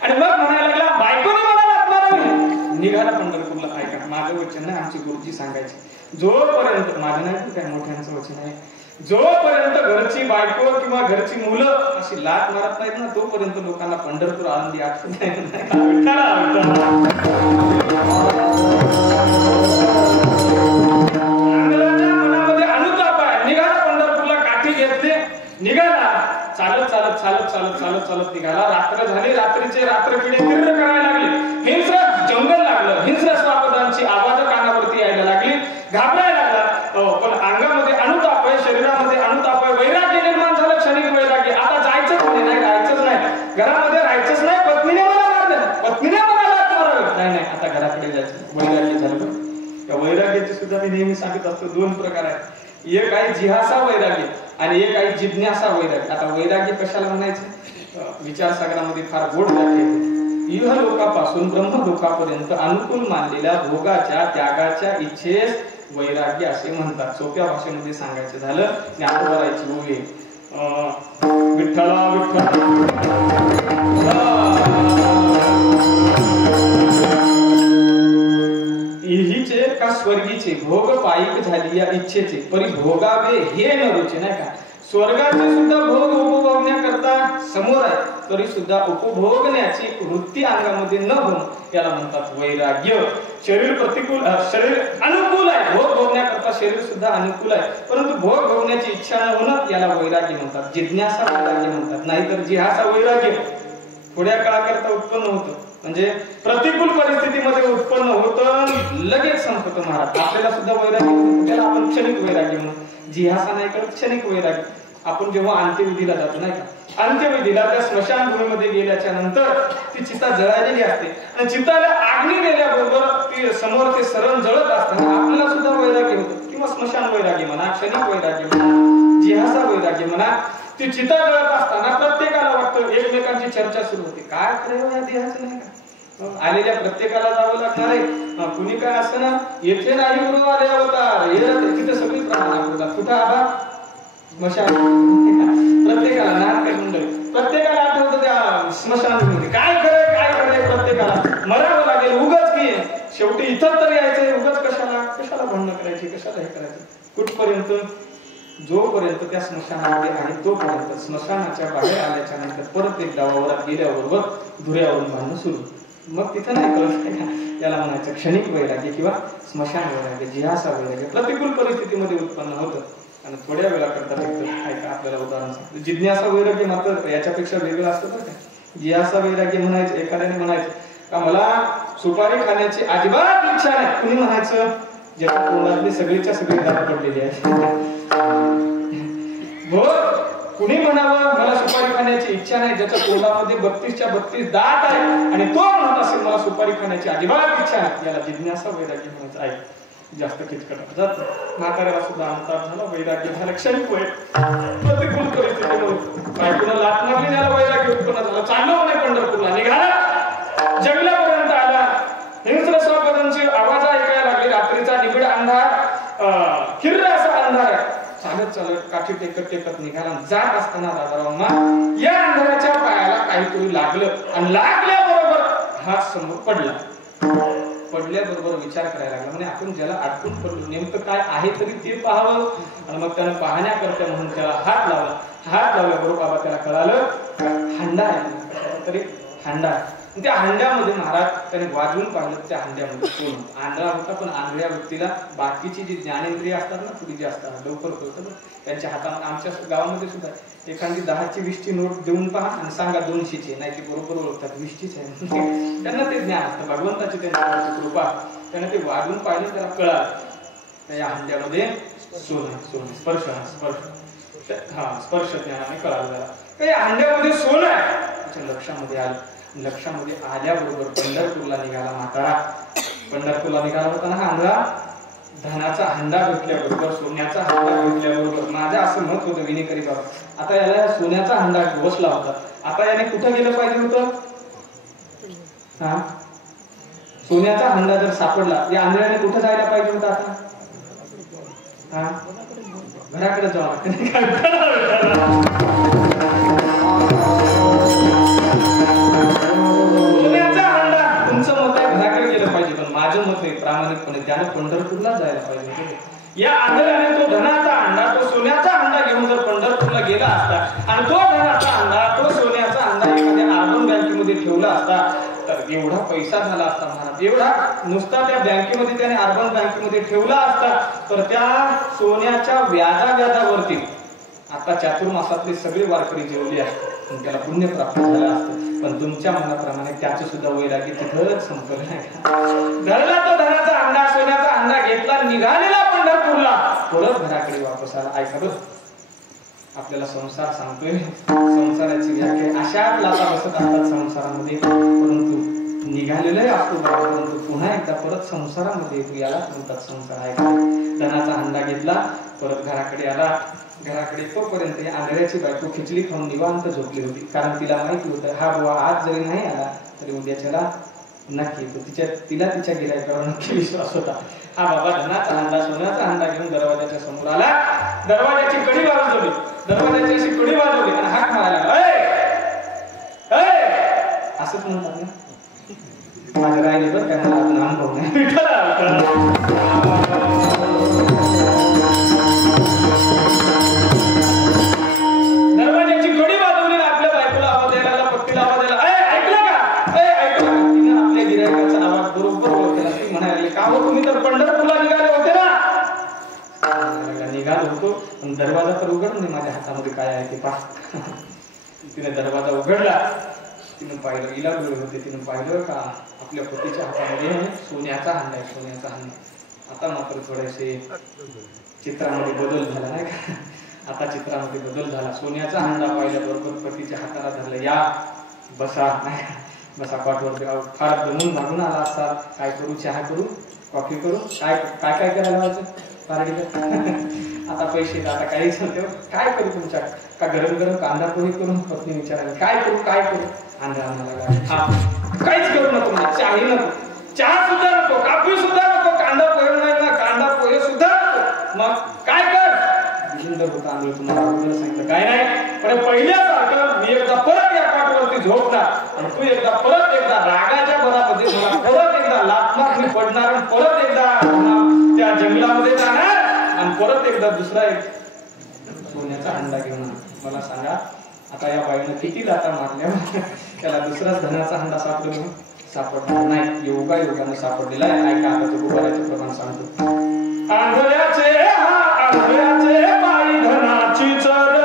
आणि मग म्हणायला लागला बायकोने मला मारणार. निघाला पंढरपूरला. ऐका, माझं वचन नाही, आमची गुरुजी सांगायची, जोपर्यंत माझं नाही काय मोठ्यांचं वचन आहे, जोपर्यंत घरची बायको किंवा घरची मुलं अशी लात मारत नाहीत ना, तोपर्यंत लोकांना पंढरपूर आनंदी आठवत नाही. मनामध्ये अनुताप आहे. निघाला पंढरपूरला, काठी घेतली, निघाला. चालत निघाला. रात्र झाली. रात्र किडे तीव्र करायला लागले. हिंस्रक जंगल लागलं. हिंस्र स्वापदांची आवाज कानावरती यायला लागली. घाबरायला लागला. पण अंगामध्ये अनुताप आहे, शरीरामध्ये अनुताप आहे. वैराग्य निर्माण झालं, क्षणिक वैराग्य. आता जायचंच नाही, राहायचंच नाही, घरामध्ये राहायचंच नाही. पत्नीने मला मारलं, पत्नीने मला लात मारावी. नाही, आता घराकडे जायचं. वैराग्य झालं. त्या वैराग्याचे सुद्धा मी नेहमी सांगत असतो, दोन प्रकार आहेत. एक आहे जिहासा वैराग्य आणि एक आहे जिज्ञासा वैराग्य. आता वैराग्य कशाला म्हणायचं? विचारसागरामध्ये फार गोड व्याख्या होती. इहलोकापासून ब्रह्मलोकापर्यंत अनुकूल मानलेल्या भोगाच्या त्यागाच्या इच्छेस वैराग्य असे म्हणतात. सोप्या भाषेमध्ये सांगायचं झालं, ज्ञानोबरायची ओवी, विठ्ठला इहीचे का स्वर्गीचे भोग पायिक झाली या इच्छेचे परी भोगावे हे न रुचे. नाही का, स्वर्गाचे सुद्धा भोग उपभोगण्याकरता समोर आहे, तरी सुद्धा उपभोगण्याची वृत्ती अंगामध्ये न होणं याला म्हणतात वैराग्य. शरीर अनुकूल आहे, भोग भोगण्याकरता शरीर सुद्धा अनुकूल आहे, परंतु भोग भोगण्याची इच्छा न होणं याला वैराग्य म्हणतात. जिज्ञासा वैराग्य म्हणतात. नाहीतर जिहासा वैराग्य थोड्या काळाकरता उत्पन्न होतं, म्हणजे प्रतिकूल परिस्थितीमध्ये उत्पन्न होतं, लगेच संपतं. महाराज आपल्याला सुद्धा वैराग्य, त्याला आपण क्षणिक वैराग्य म्हणून. जिहासा नाही करत, क्षणिक वैराग्य. आपण जेव्हा अंत्यविधीला जातो नाही का, अंत्यविधीला त्या स्मशानभूमीमध्ये गेल्याच्या नंतर ती चिता जळालेली असते आणि चिताला आग्नी गेल्याबरोबर ती समोर ते सरण जळत असताना आपल्याला सुद्धा वैराग्य होतं. किंवा स्मशान वैराग्य म्हणा, क्षणिक वैराग्य म्हणा, जिहासा वैराग्य म्हणा. ती चिता जळत असताना प्रत्येकाला वाटतं, एकमेकांची चर्चा सुरू होते, काय प्रयोग या देहाचं नाही का, आलेल्या प्रत्येकाला जावं लागणार आहे. कुणी काय असं ना, येथे नाही गुरु आले अवतार, तिथे सगळी प्रार्थना करतात. कुठं आबा स्मशान, प्रत्येकाला नाटक मंडळी, प्रत्येकाला आठवतं त्या स्मशानभूमीमध्ये काय करे प्रत्येकाला मरावं लागेल उगाच की. शेवटी इथं तर यायचंय, उगाच कशाला भांडणं करायची, कशाला हे करायचं. कुठपर्यंत? जोपर्यंत त्या स्मशानामध्ये आहे तोपर्यंत. स्मशानाच्या बाहेर आल्याच्या नंतर परत एक गावावरात गेल्याबरोबर धुऱ्यावरून भांडणं सुरू. मग तिथं नाही कळत, याला म्हणायचं क्षणिक वैराग्य किंवा स्मशान वैराग्य, जिहासा वैराग्य. प्रतिकूल परिस्थितीमध्ये उत्पन्न होतं आणि थोड्या वेळा करता ऐका आपल्याला उदाहरण सांगतो. जिज्ञासा वैराग्य मात्र याच्यापेक्षा वेगळं असतं बरं का. जिहासा वैराग्य म्हणायचं, एखाद्याने म्हणायचं का मला सुपारी खाण्याची अजिबात इच्छा नाही. कुणी म्हणायचं ज्याच्या तोंडातली सगळीच्या सगळी दात पडलेली आहे. कुणी म्हणावं मला सुपारी खाण्याची इच्छा नाही, ज्याच्या तोंडामध्ये 32च्या 32 दात आहे आणि तो म्हणत असेल मला सुपारी खाण्याची अजिबात इच्छा नाही, याला जिज्ञासा वैराग्य म्हणायचं आहे. जास्त किचकट जात म्हाताऱ्याला सुद्धा अंतर झाला, वैराग्य झालं, क्षणिक वय प्रतिकूल परिस्थितीमुळे बायकोला लाट मारली, त्याला वैराग्य उत्पन्न झालं. चाललो म्हणे पंढरपूरला, निघाला, जंगलापर्यंत आला. हिंस्र स्वागतांची आवाज ऐकायला लागली. रात्रीचा निबिड अंधार, किर्र असा अंधार आहे. चालत चालत काठी टेकत टेकत निघाला. जात असताना दादारावांना या अंधाराच्या पायाला काहीतरी लागलं आणि लागल्याबरोबर हात समोर पडला. पडल्याबरोबर विचार करायला लागला, म्हणजे आपण ज्याला अडकून पडलो नेमकं काय आहे तरी ते पाहावं. आणि मग त्यानं पाहण्याकरता म्हणून त्याला हात लावला. हात लावल्याबरोबर बाबा त्याला कळालं हंडा आहे, तरी हंडा आहे. त्या हंड्यामध्ये महाराज त्याने वाजवून पाहिलं, त्या हंड्यामध्ये सोनं. आंधळा होता, पण आंधळ्या व्यक्तीला बाकीची जी ज्ञानेंद्रिय असतात ना, थोडी जी असतात लवकर कळतं. त्यांच्या हातामध्ये आमच्या गावामध्ये सुद्धा एखादी 10ची 20ची नोट देऊन पहा आणि सांगा 200ची, नाही ते बरोबर ओळखतात 20चीच आहे. त्यांना ते ज्ञान असतं, भगवंताची त्यांची कृपा. त्याने ते वाजवून पाहिलं, त्याला कळालं या हंड्यामध्ये सोनं. सोनं स्पर्श स्पर्श ज्ञानाने कळालं त्याला या हंड्यामध्ये सोनं आहे. त्याच्या लक्षामध्ये आलं. लक्षामध्ये आल्याबरोबर पंढरपूरला निघाला म्हातारा. पंढरपूरला निघाला होता हा आंधळा. धनाचा हंडा भेटल्याबरोबर, सोन्याचा हंडा भेटल्याबरोबर, माझं असं मत होतं विनेकरी बाबा, आता याला सोन्याचा हंडा बसला होता, आता याने कुठं गेलं पाहिजे होतं? हा, सोन्याचा हंडा जर सापडला, या आंधळ्याने कुठं जायला पाहिजे होता? आता हा, घराकडे जावा. माझं मत आहे प्रामाणिकपणे त्याने पंढरपूरला जायला पाहिजे. या आंधळ्याने तो धनाचा हंडा, तो सोन्याचा हंडा घेऊन जर पंढरपूरला गेला असता आणि तो धनाचा हंडा, तो सोन्याचा हंडा एखाद्या अर्बन बँकेमध्ये ठेवला असता तर एवढा पैसा झाला असता महाराज. एवढा नुसता त्या बँकेमध्ये त्याने अर्बन बँकेमध्ये ठेवला असता तर त्या सोन्याच्या व्याजावरती आता चातुर्मासातले सगळे वारकरी जेवले असते, त्याला पुण्य प्राप्त झालं असतं. पण तुमच्या मनाप्रमाणे त्याचं सुद्धा वैराग्य तिथंच संपलं नाही. धरला तो धनाचा हंडा, सोन्याचा हंडा घेतला, निघालेला पंढरपूरला, परत घराकडे वापस आला. ऐका बरं, आपल्याला संसार सांगतोय, संसाराची व्याख्या अशाच लाटा बसत असतात संसारामध्ये. परंतु निघालेलं असतो परंतु पुन्हा एकदा परत संसारामध्ये येतो, यालाच म्हणतात संसार. ऐका, धनाचा हंडा घेतला, परत घराकडे आला. घराकडे तोपर्यंत आंधळ्याची बायको खिचडी खाऊन निवांत झोपली होती. कारण तिला माहिती होतं हा बुवा आज जरी नाही आला तरी उद्याच्याला नक्की येतो. तिला तिच्या गिऱ्हाईकावर नक्की विश्वास होता. हा बाबा धनाचा हंडा, सोन्याचा हंडा घेऊन दरवाजाच्या समोर आला. दरवाजाची कडी वाजवली, दरवाजाची अशी कडी वाजवली आणि हाक मारायला असंच म्हणतात ना. माझं राहिले बरं काय, मला अजून अनुभव नाही. दरवाजाची कडी वाजवली, आपल्या बायकोला आवाज द्यायला, पत्नीला आवाज द्यायला, ऐकलं का, ऐकलं का. तिने आपल्या गिऱ्हाईकाचा आवाज बरोबर ओळखला. ती म्हणाली का हो तुम्ही तर पंढरपूरला निघाले होते ना? निघालो होतो पण दरवाजा तर उघड नाही, माझ्या हातामध्ये काय आहे ते पहा. तिने दरवाजा उघडला, तिने पाहिलं, हिला डोळे होते. तिने पाहिलं का आपल्या पतीच्या हातामध्ये सोन्याचा हंडा आहे, सोन्याचा हंडा. आता मात्र थोडेसे चित्रामध्ये बदल झाला नाही का. आता चित्रामध्ये बदल झाला. सोन्याचा हंडा पाहिल्याबरोबर पतीच्या हाताला धरलं. या बसा, नाही बसा पाठवर. फार दमून मागून आला असता. काय करू, चहा करू, कॉफी करू, काय काय काय करायला व्हायचं पार्टी. आता पैसे आता काही चालते, काय करू तुमच्या, का गरम गरम कांदा पोहे करून. पत्नी विचारायला काय करू, काय करू. अंधा हा काहीच करू नको, चाही नको, चहा सुद्धा नको, कॉफी सुद्धा नको, कांदा पोहे नाही ना, कांदा पोहे सुद्धा नको. मग काय कर, सुंदर होता आम्ही तुम्हाला अगोदर सांगितलं काय नाही. पण पहिल्यासारखं मी एकदा परत या पाठवरती झोपणार आणि तू परत एकदा रागाच्या भरामध्ये मला परत एकदा लाटमार पडणार आणि परत एकदा त्या जंगलामध्ये जाणार आणि परत एकदा दुसरा एक सोन्याचा हंडा घेऊन. मला सांगा आता या बाईनं किती लाटा मारल्या, त्याला दुसराच धनाचा हंडा सापडणार नाही. योगानं सापडलेला आहे. ऐका आता तो गुबाराचे प्रमाण सांगतो. आंधळ्याचे बाई धनाची चरणी,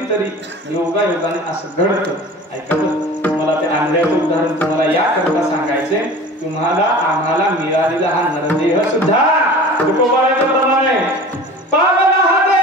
कधीतरी योगायोगाने असं घडतं. ऐका मला ते आंधळ्याचं उदाहरण तुम्हाला याकरता सांगायचंय. तुम्हाला आम्हाला मिळालेला हा नरदेह सुद्धा तुकोबाराचं प्रमाण आहे. पावला हा देह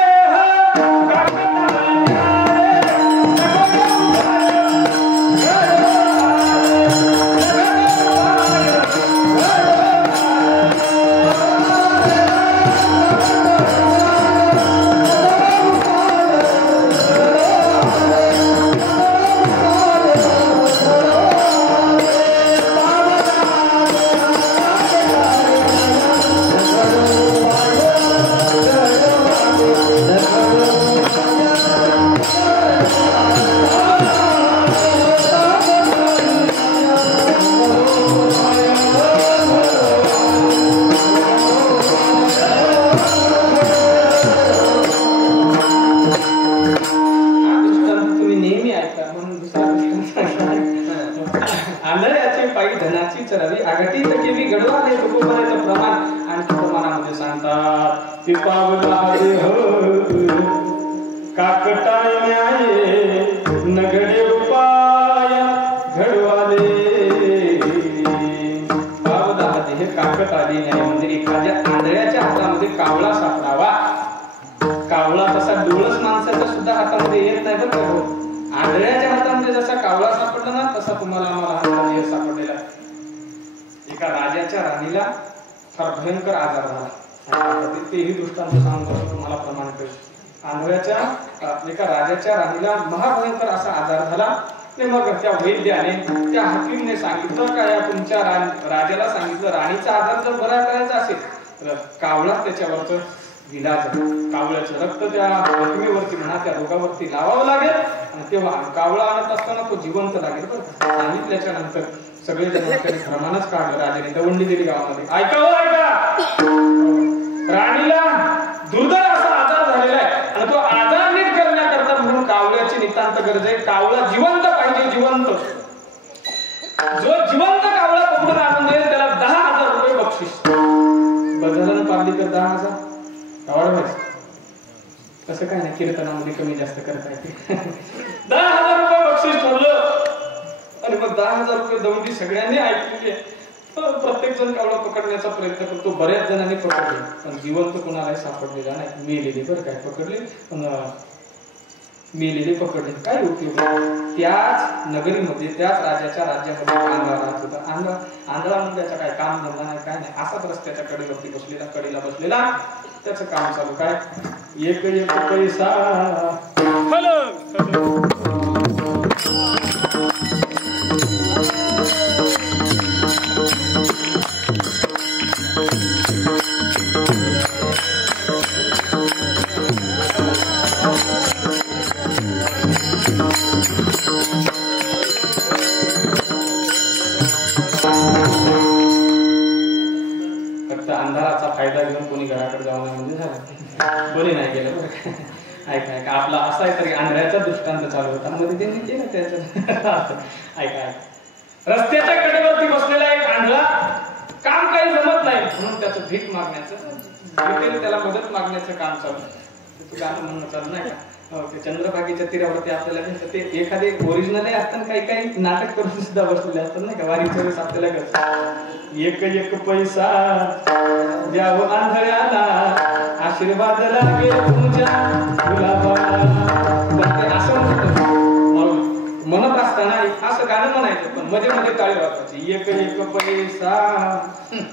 भयंकर आजार झाला. तेही दृष्टांत सांगतो तुम्हाला प्रमाण करू. आंधळ्याच्या एका राजाच्या राणीला महाभयंकर असा आजार झाला. मग त्या वैद्याने त्या हकीमने सांगितलं का या तुमच्या राजाला सांगितलं राणीचा आजार जर बरा करायचा असेल तर कावळा त्याच्यावरच विलाज कावळ्याचं रक्त त्या जखमेवरती म्हणा त्या रोगावरती लावावं लागेल आणि तेव्हा कावळा आणत असताना तो जिवंत लागेल. बरं सांगितल्याच्या नंतर सगळे जण त्यांनी भ्रमानच काढलं. राजाने दवंडी दिली गावामध्ये. ऐका राणीला दुर्धर असा आजार झालेला आहे आणि तो आजार नीट करण्याकरता म्हणून कावळ्याची नितांत गरज आहे. कावळा जिवंत पाहिजे. जिवंत जो जिवंत कावळा पकडून आणून देईल त्याला 10,000 रुपये बक्षीस. बदलानं पारली तर 10,000 वाढवायचं. कसं काय नाही कीर्तनामध्ये कमी जास्त करता येते. 10,000 रुपये बक्षीस ठरलं आणि मग 10,000 रुपये दवंडी सगळ्यांनी ऐकली. प्रत्येक जण कावळा पकडण्याचा प्रयत्न करतो. बऱ्याच जणांनी पकडले पण जिवंत कोणालाही सापडलेला नाही. मेलेले बरं काय पकडले पण मेलेले पकडले काय उपयोग. त्याच नगरीमध्ये त्याच राजाच्या राज्यामध्ये आंधळा राहत होता. आंधळा म्हणजे त्याचा काय काम धंदा नाही काय नाही. असाच रस्त्याच्या कडेला बसलेला त्याचं काम चालू काय एक एक पैसा अंधाराचा फायदा घेऊन कोणी घराकडे जाऊन म्हणजे झालं कोणी नाही गेलं. ऐका आपला असा आहे तरी आंधळ्याचा दृष्टांत चालू होता मध्ये त्यांनी केलं त्याचं. ऐका रस्त्याच्या कडेवरती बसलेला एक आंधळा काम काही जमत नाही म्हणून त्याचं भीक मागण्याचं त्याला मदत मागण्याचं काम चालू. गाणं म्हणणं चालू नाही का. ते चंद्रभागेच्या तीरावरती आपल्याला ते एखादे ओरिजिनल असतात काही नाटक करून सुद्धा बसलेले असतात नाही का. वारीच्या वेळेस आपल्याला एक एक पैसा द्यावं आंधळ्याला आशीर्वाद लागेल तुमच्या गुलाबाला असं म्हणत असताना असं गाणं म्हणायचं पण मध्ये मध्ये टाळी वाजवायची. एक एक पैसा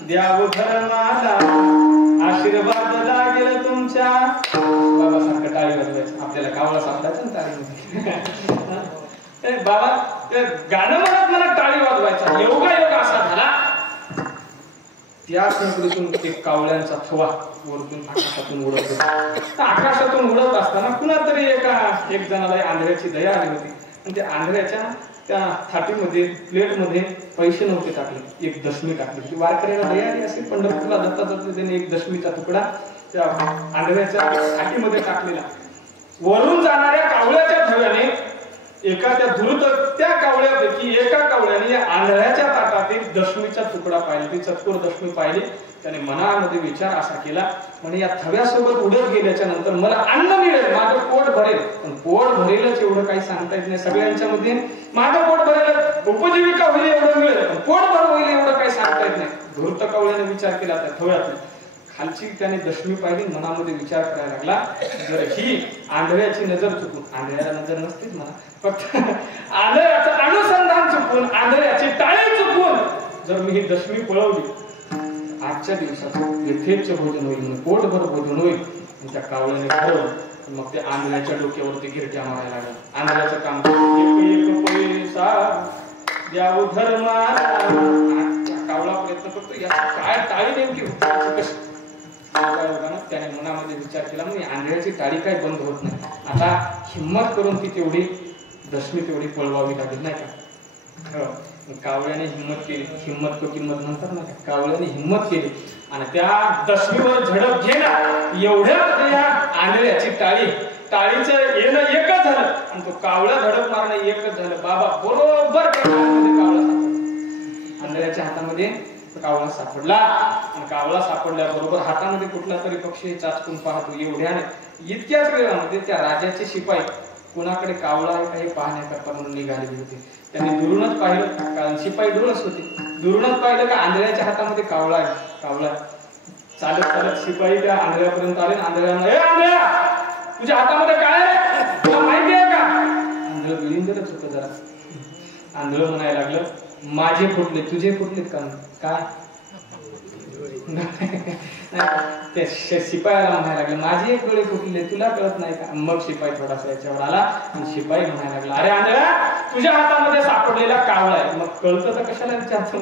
द्यावं धर्माला आशीर्वाद लागेल तुमच्या बाबासारखं टाळी वाजवायचं. आपल्याला कावळा सापडायचं ना टाळी. बाबा गाणं म्हणत टाळी वाजवायचा. योगायोग असा झाला त्याच नगरीतून एक कावळ्यांचा थवा वरतून आकाशातून उडत होता. आकाशातून उडत असताना कुणा तरी एक जणाला आंधळ्याची दया आली होती आणि त्या आंधळ्याच्या त्या थाटीमध्ये प्लेटमध्ये पैसे नव्हते टाकले. 1 दशमी टाकली. वारकऱ्याला दया आली असेल पंढरपूरला दत्तात्रय त्याने 1 दशमीचा तुकडा त्या आंधळ्याच्या थाटीमध्ये टाकलेला. वरून जाणाऱ्या कावळ्याच्या थव्याने एखाद्या धूर्त त्या कावळ्यापैकी एका कावळ्याने आंधळ्याच्या ताटातील दशमीचा तुकडा पाहिला, ती चतकोर दशमी पाहिली. त्याने मनामध्ये विचार असा केला, म्हणे या थव्यासोबत उडत गेल्याच्या नंतर मला अन्न मिळेल, माझं पोट भरेल. पण पोट भरेलच एवढं काही सांगता येत नाही सगळ्यांच्या मध्ये. माझं पोट भरेल, उपजीविका होईल एवढं मिळेल, पण पोट भर होईल एवढं काही सांगता येत नाही. धूर्त कावळ्याने विचार केला त्या थव्यातून. खालची त्याने दशमी पाहिली, मनामध्ये विचार करायला लागला, जर ही आंधळ्याची नजर चुकून, आंधळ्याला नजर नसतेच म्हणा, फक्त आंधळ्याचं अनुसंधान चुकून, आंधळ्याची टाळी चुकून जर मी ही दशमी पळवली, आजच्या दिवसात यथेच्छ भोजन होईल, पोटभर भोजन होईल. त्या कावळ्याने ठरवलं, मग ते आंधळ्याच्या डोक्यावरती गिरट्या मारायला लागला. आंधळ्याचं काम एक पैसा द्याव धर्माला. कावळा प्रयत्न करतो, या काय टाळी नेमकी कशी. त्याने मनामध्ये विचार केला, म्हणजे आंधळ्याची टाळी काय बंद होत नाही, आता हिम्मत करून ती तेवढी दशमी तेवढी पळवावी लागेल नाही का. कावळ्याने हिम्मत केली, हिम्मत तो किंमत नंतर नाही का, कावळ्याने हिम्मत केली आणि त्या दशमीवर झडप घेणार एवढ्यामध्ये या आंधळ्याची टाळीचं येणं एकच झालं आणि तो कावळा झडप मारणं एकच झालं. बाबा बरोबर कावळा आंधळ्याच्या हातामध्ये कावळा सापडला आणि कावळा सापडल्याबरोबर हातामध्ये कुठला तरी पक्षी चाचपून पाहतो. एवढ्याने इतक्याच वेळामध्ये त्या राजाचे शिपाई कोणाकडे कावळा आहे का हे पाहण्याकरता म्हणून निघालेले होते. त्यांनी दुरूनच पाहिलं, कारण शिपाई दुरूनच होते, दुरूनच पाहिलं का आंधळ्याच्या हातामध्ये कावळा आहे. कावळा चालत चालत शिपाई त्या आंधळ्यापर्यंत आले. आंधळ्यानं, ए आंधळ्या, तुझ्या हातामध्ये काय आहे, तुला माहिती आहे का. आंधळ बिलिंदरच होतं जरा. आंधळ म्हणायला लागलं, माझे फुटले, तुझे फुटलेत का. काय त्या शिपायाला म्हणायला लागलं, माझे एक डोळे फुटले, तुला कळत नाही का. मग शिपाई थोडासा याच्यावर आला आणि शिपाई म्हणायला लागला, अरे आंधळ्या, तुझ्या हातामध्ये सापडलेला कावळा आहे. मग कळतं तर कशाला विचारतो,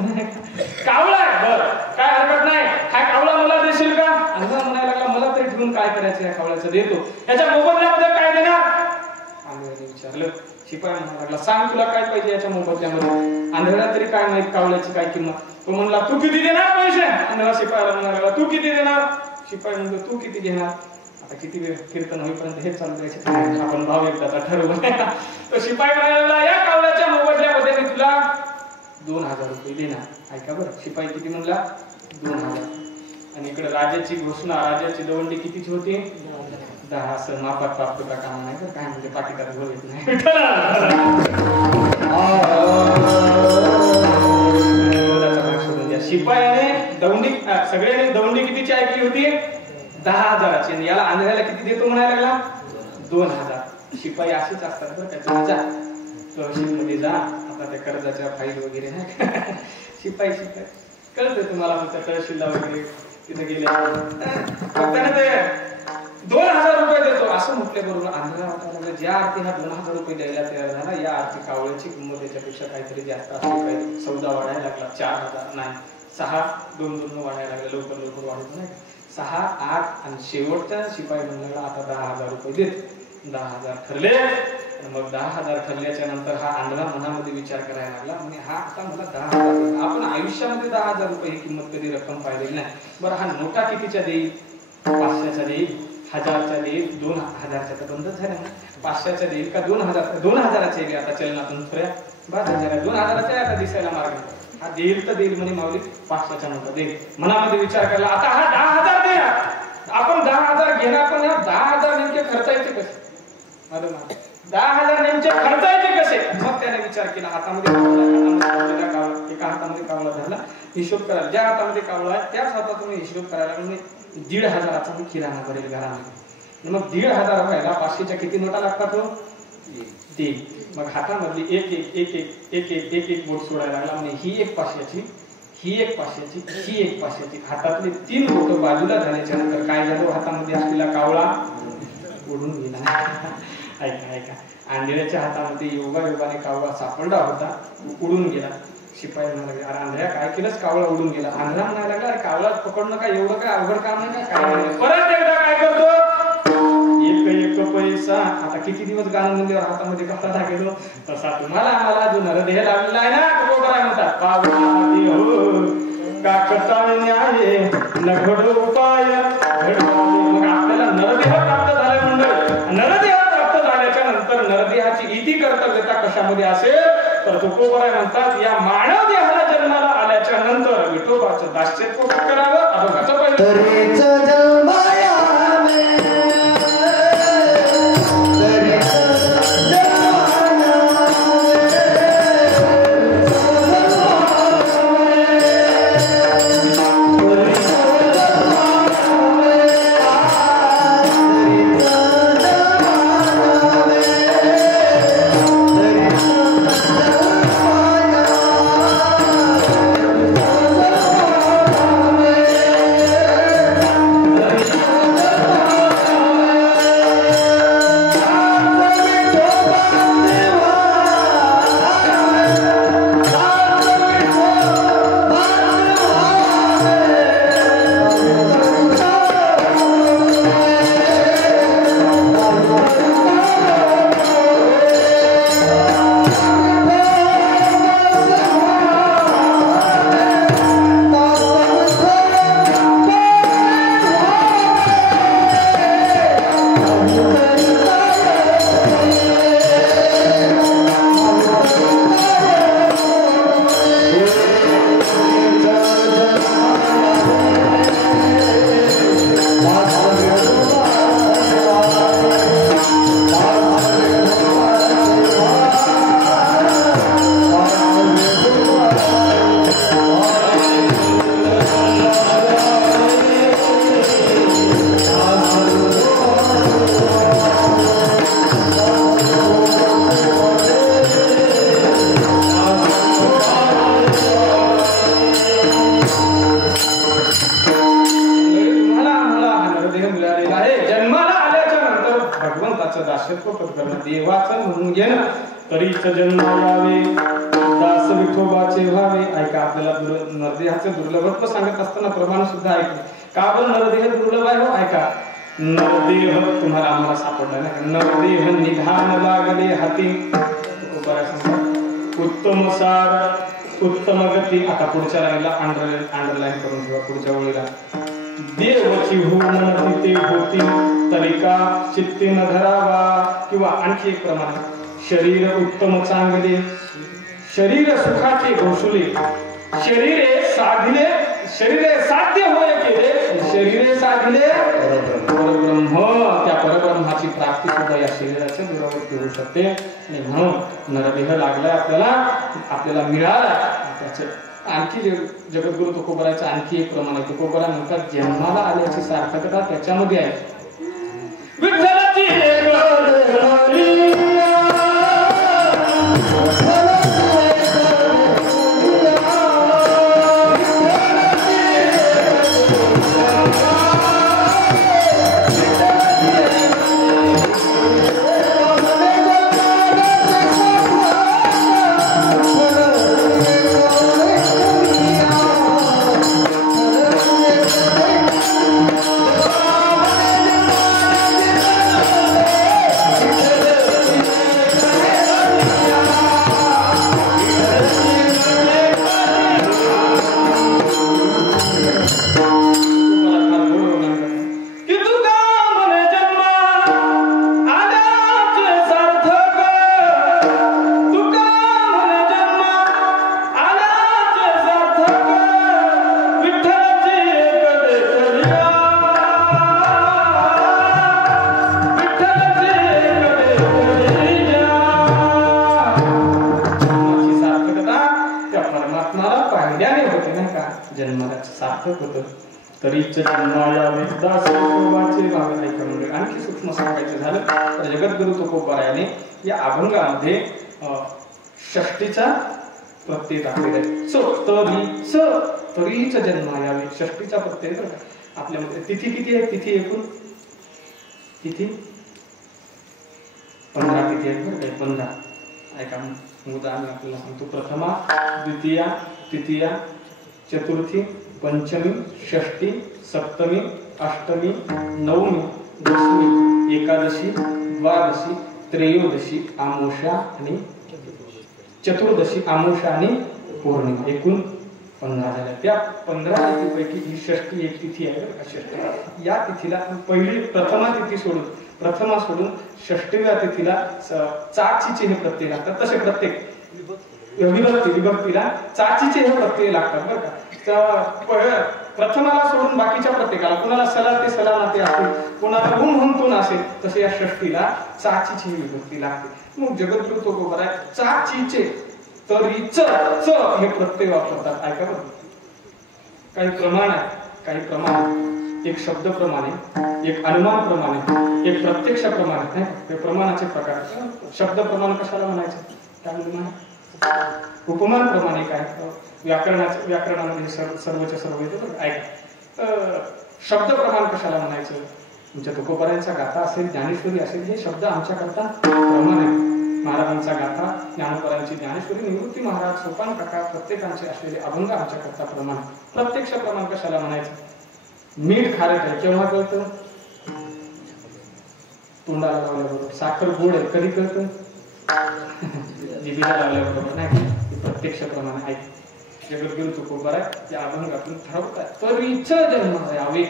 कावळा आहे, बरं काय हरकत नाही, हा कावळा मला देशील का. आंधळा म्हणायला लागला, मला तरी ठेवून काय करायचं, या कावळ्याचं देतो, याच्या मोबदल्यामध्ये काय देणार. आंधळ्याने विचारलं. शिपाई म्हणायला लागला, सांग तुला काय पाहिजे याच्या मोबदल्यामध्ये. आंधळ्या तरी काय माहित कावळ्याची काय किंमत. तो म्हणला, तू किती देणार पैसे. आंधळा शिपायाला म्हणायला लागला, तू किती देणार. शिपाई म्हणतो, तू किती घेणार. आता किती वेळ कीर्तन होईपर्यंत हेच चालू द्यायचे, आपण भाव एकदाचा ठरवू. तो शिपाई म्हणायला लागला, या कावळ्याच्या मोबदल्यामध्ये मी तुला 2000 रुपये देणार. ऐका बरं, शिपाई किती म्हणला, 2000. आणि इकडे राजाची घोषणा, राजाची दवंडी कितीची होती, 10. असं मापात प्राप्त का काम नाही, काय म्हणजे पाठीदार बोल येत नाही. शिपायाने दवंडी, सगळ्यांनी दवंडी कितीची ऐकली होती, 10,000ची. आणि याला आंधळ्याला किती देतो म्हणायला लागला, 2000. शिपाई अशीच असतात बरं का. जा तहसीलमध्ये जा, आता त्या कर्जाच्या फाईल वगैरे नाही. शिपाई कळतंय तुम्हाला, त्या तहसीलला वगैरे तिथे गेले, त्याने ते 2000 रुपये देतो असं म्हटल्याबरोबर आंधळा वाटायला लागला, ज्या अर्थी हा 2000 रुपये द्यायला तयार झाला, या अर्थी कावळ्याची किंमत त्याच्यापेक्षा काहीतरी जास्त असली पाहिजे. सौदा वाढायला लागला. 4000 नाही, 6, 2 वाढायला लागला, लवकर वाढत नाही. 6, 8 आणि शेवटचा शिपाई म्हणला, आता 10,000 रुपये देत. 10,000 ठरले. मग 10,000 ठरल्याच्या नंतर हा आंधळा मनामध्ये विचार करायला लागला, म्हणजे हा आता मला 10,000, आपण आयुष्यामध्ये 10,000 रुपये ही किंमत कधी रक्कम पाहिलेली नाही. बरं हा नोटा कितीच्या देईल, 500च्या देईल, 1000च्या देईल, 2000च्या तर बंदच झाल्या ना, 500च्या देईल का 2000च्या येईल. आता चलनातून थोड्या 2000च्या आता दिसायला मार्ग, हा देईल तर देईल म्हणे माऊली, 500च्या नोटा देईल. मनामध्ये विचार करायला, आता हा 10,000 दे, आपण 10,000 घेणार, पण 10,000 नेमके खर्चायचे कसे, 10,000 नेमके खर्चायचे कसे. मग त्याने विचार केला, हातामध्ये एका हातामध्ये कावळा धरला, हिशोब करायला, ज्या हातामध्ये कावळा आहे त्याच हातातून हिशोब करायला, म्हणजे 1,500चा मी किराणा भरेल घरामध्ये. मग 1,500 व्हायला 500च्या किती नोटा लागतात, ते मग हातामधली एक बोट सोडायला लागला. म्हणजे ही एक 500ची, ही एक 500ची, ही एक 500ची. हातातले 3 बोट बाजूला झाल्याच्या नंतर काय झालं, हातामध्ये असलेला कावळा उडून गेला. ऐका, आंधळ्याच्या हातामध्ये योगाने कावळा सापडला होता, उडून गेला. शिपाई म्हणाला, अरे आंधळ्या काय केलंस, कावळा उडून गेला. आंधळा म्हणायला लागला, अरे कावळा पकडणं काय एवढं काय अवघड काम नाही का, काय नाही. परत एकदा काय करतो, एक पैसा. आता किती दिवस गाणं मंदिरावर हातामध्ये कपडा टाकलो, तसा तुम्हाला आम्हाला जो नरदेह लागलेला आहे ना, तो बरोबर म्हणतात, पावसाळी हो का कटाळ न्याय न घड उपाय. मग आपल्याला नरदेह प्राप्त झाले, मंडळ नरदेह प्राप्त झाल्याच्या नंतर नरदेहाची इति कर्तव्यता म्हणतात या मानव देहाला जन्माला आल्याच्या नंतर विठोबाचं दास्यत्व करावं अभंगाचं पहिलं तरीच जन्मायावे देवाचं म्हणून घे ना तरीच जन्मायावे दास विठोबाचे व्हावे. ऐका आपल्याला नरदेहाचं दुर्लभत्व सांगत असताना प्रमाण सुद्धा ऐकलं का बरं नरदेह दुर्लभ आहे हो. ऐका नरदेह तुम्हाला आम्हाला सापडला नाही. नरदेह निधान लागले हाती उत्तम सार उत्तम गती. आता पुढच्या लाईनला अंडरलाईन करून ठेवा पुढच्या ओळीला. देवची हो मन तिथे होती तरिका चित्ते न धरावा. किंवा आणखी एक प्रमाण शरीर उत्तम चांगले शरीर सुखाचे घोषले शरीरे साध्य होय केले शरीरे साधले परब्रह्म. त्या परब्रह्माची प्राप्ती सुद्धा या शरीराच्या दुरावृत्ती होऊ शकते. आणि म्हणून नरदेह लागलाय आपल्याला मिळाला. त्याचं आणखी जगद्गुरु तुकोबराचं आणखी एक प्रमाण आहे. तुकोबरा म्हणतात जन्माला आल्याची सार्थकता त्याच्यामध्ये आहे. विठ्ठलाची तरीच जन्मायावे दास विठोबाचे व्हावे. ऐका म्हणजे आणखी सूक्ष्म सांगायचं झालं तर जगद्गुरु तुकोबरायाने या अभंगामध्ये षष्टीचा प्रत्यय टाकलेला आहे. तरीच जन्मायावे षष्टीचा प्रत्यय. आपल्यामध्ये तिथी किती आहे? तिथी एकूण तिथी 15 तिथी आहेत बरं काय 15. ऐका उदाहरण आपल्याला सांगतो. प्रथमा द्वितीया तृतीया चतुर्थी पंचमी षष्ठी सप्तमी अष्टमी नवमी दशमी एकादशी द्वादशी त्रयोदशी आमोषा आणि चतुर्दशी आमोषा आणि पौर्णिमा. एकूण 15 झाल्या. त्या 15 तिथीपैकी ही षष्ठी एक तिथी आहे बरं का. षष्ठी या तिथीला पहिली प्रथमा सोडून षष्टीव्या तिथीला चाची चिन्ह प्रत्यय लागतात. तसे प्रत्येक विभक्तीला चाचीचे हे प्रत्यय लागतात बरं का. प्रथमाला सोडून बाकीच्या प्रत्येकाला, कुणाला सला ते सला नाते असेल, कुणाला हुम हुम तून असेल, तसे या षष्टीला चाचीची विभक्ती लागते. मग जगद्गुरु तुकोबर आहे चाचीचे तरी च हे प्रत्यय वापरतात. ऐका बरं, काही प्रमाण आहे, काही प्रमाण, एक शब्द प्रमाणे, एक अनुमान प्रमाणे, एक प्रत्यक्ष प्रमाणे. ते प्रमाणाचे प्रकार. शब्द प्रमाण कशाला म्हणायचं, काय म्हणतात, उपमान प्रमाणे काय, व्याकरणामध्ये सर्वच्या सर्व येतं. ऐका, शब्द प्रमाण कशाला म्हणायचं. तुमच्या तुकोबरायांचा गाथा असेल, ज्ञानेश्वरी असेल, हे शब्द आमच्याकरता प्रमाण आहे. महाराजांचा गाथा, ज्ञानोबरांची ज्ञानेश्वरी, निवृत्ती महाराज, सोपान काका, प्रत्येकांचे असलेले अभंग आमच्याकरता प्रमाण. प्रत्यक्ष प्रमाण कशाला म्हणायचं. मीठ खारट आहे केव्हा कळतं, तोंडाला लावल्याबरोबर. साखर गोड आहे कधी कळतं, जिभेला लावल्याबरोबर. नाही, प्रत्यक्ष प्रमाण आहे. जगद्गुरु तुकोबर आहे त्या अभंगातून ठरवतात. तरीच जन्म यावे,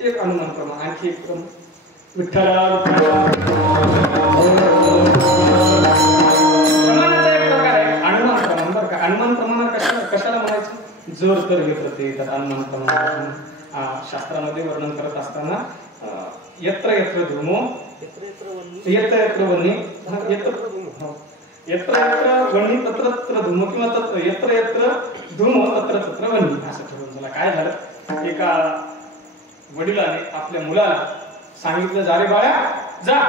एक अनुमान प्रमाण. आणखी एक विठ्ठला प्रमाणाचा एक प्रकार आहे अनुमान प्रमाण बरं का. अनुमान प्रमाण कशाला म्हणायचं, जर तर हे प्रत्यय येतात अनुमान प्रमाण. शास्त्रामध्ये वर्णन करत असताना यत्र यत्र धूमो यत्र यत्र वन्नी यत्र यत्र वन्नी तत्र तत्र धूम, किंवा तत्र यत्र यत्र धूम तत्र तत्र वन्नी, असं ठरवून झालं. काय झालं, एका वडिलाने आपल्या मुलाला सांगितलं, जा रे बाळा जा,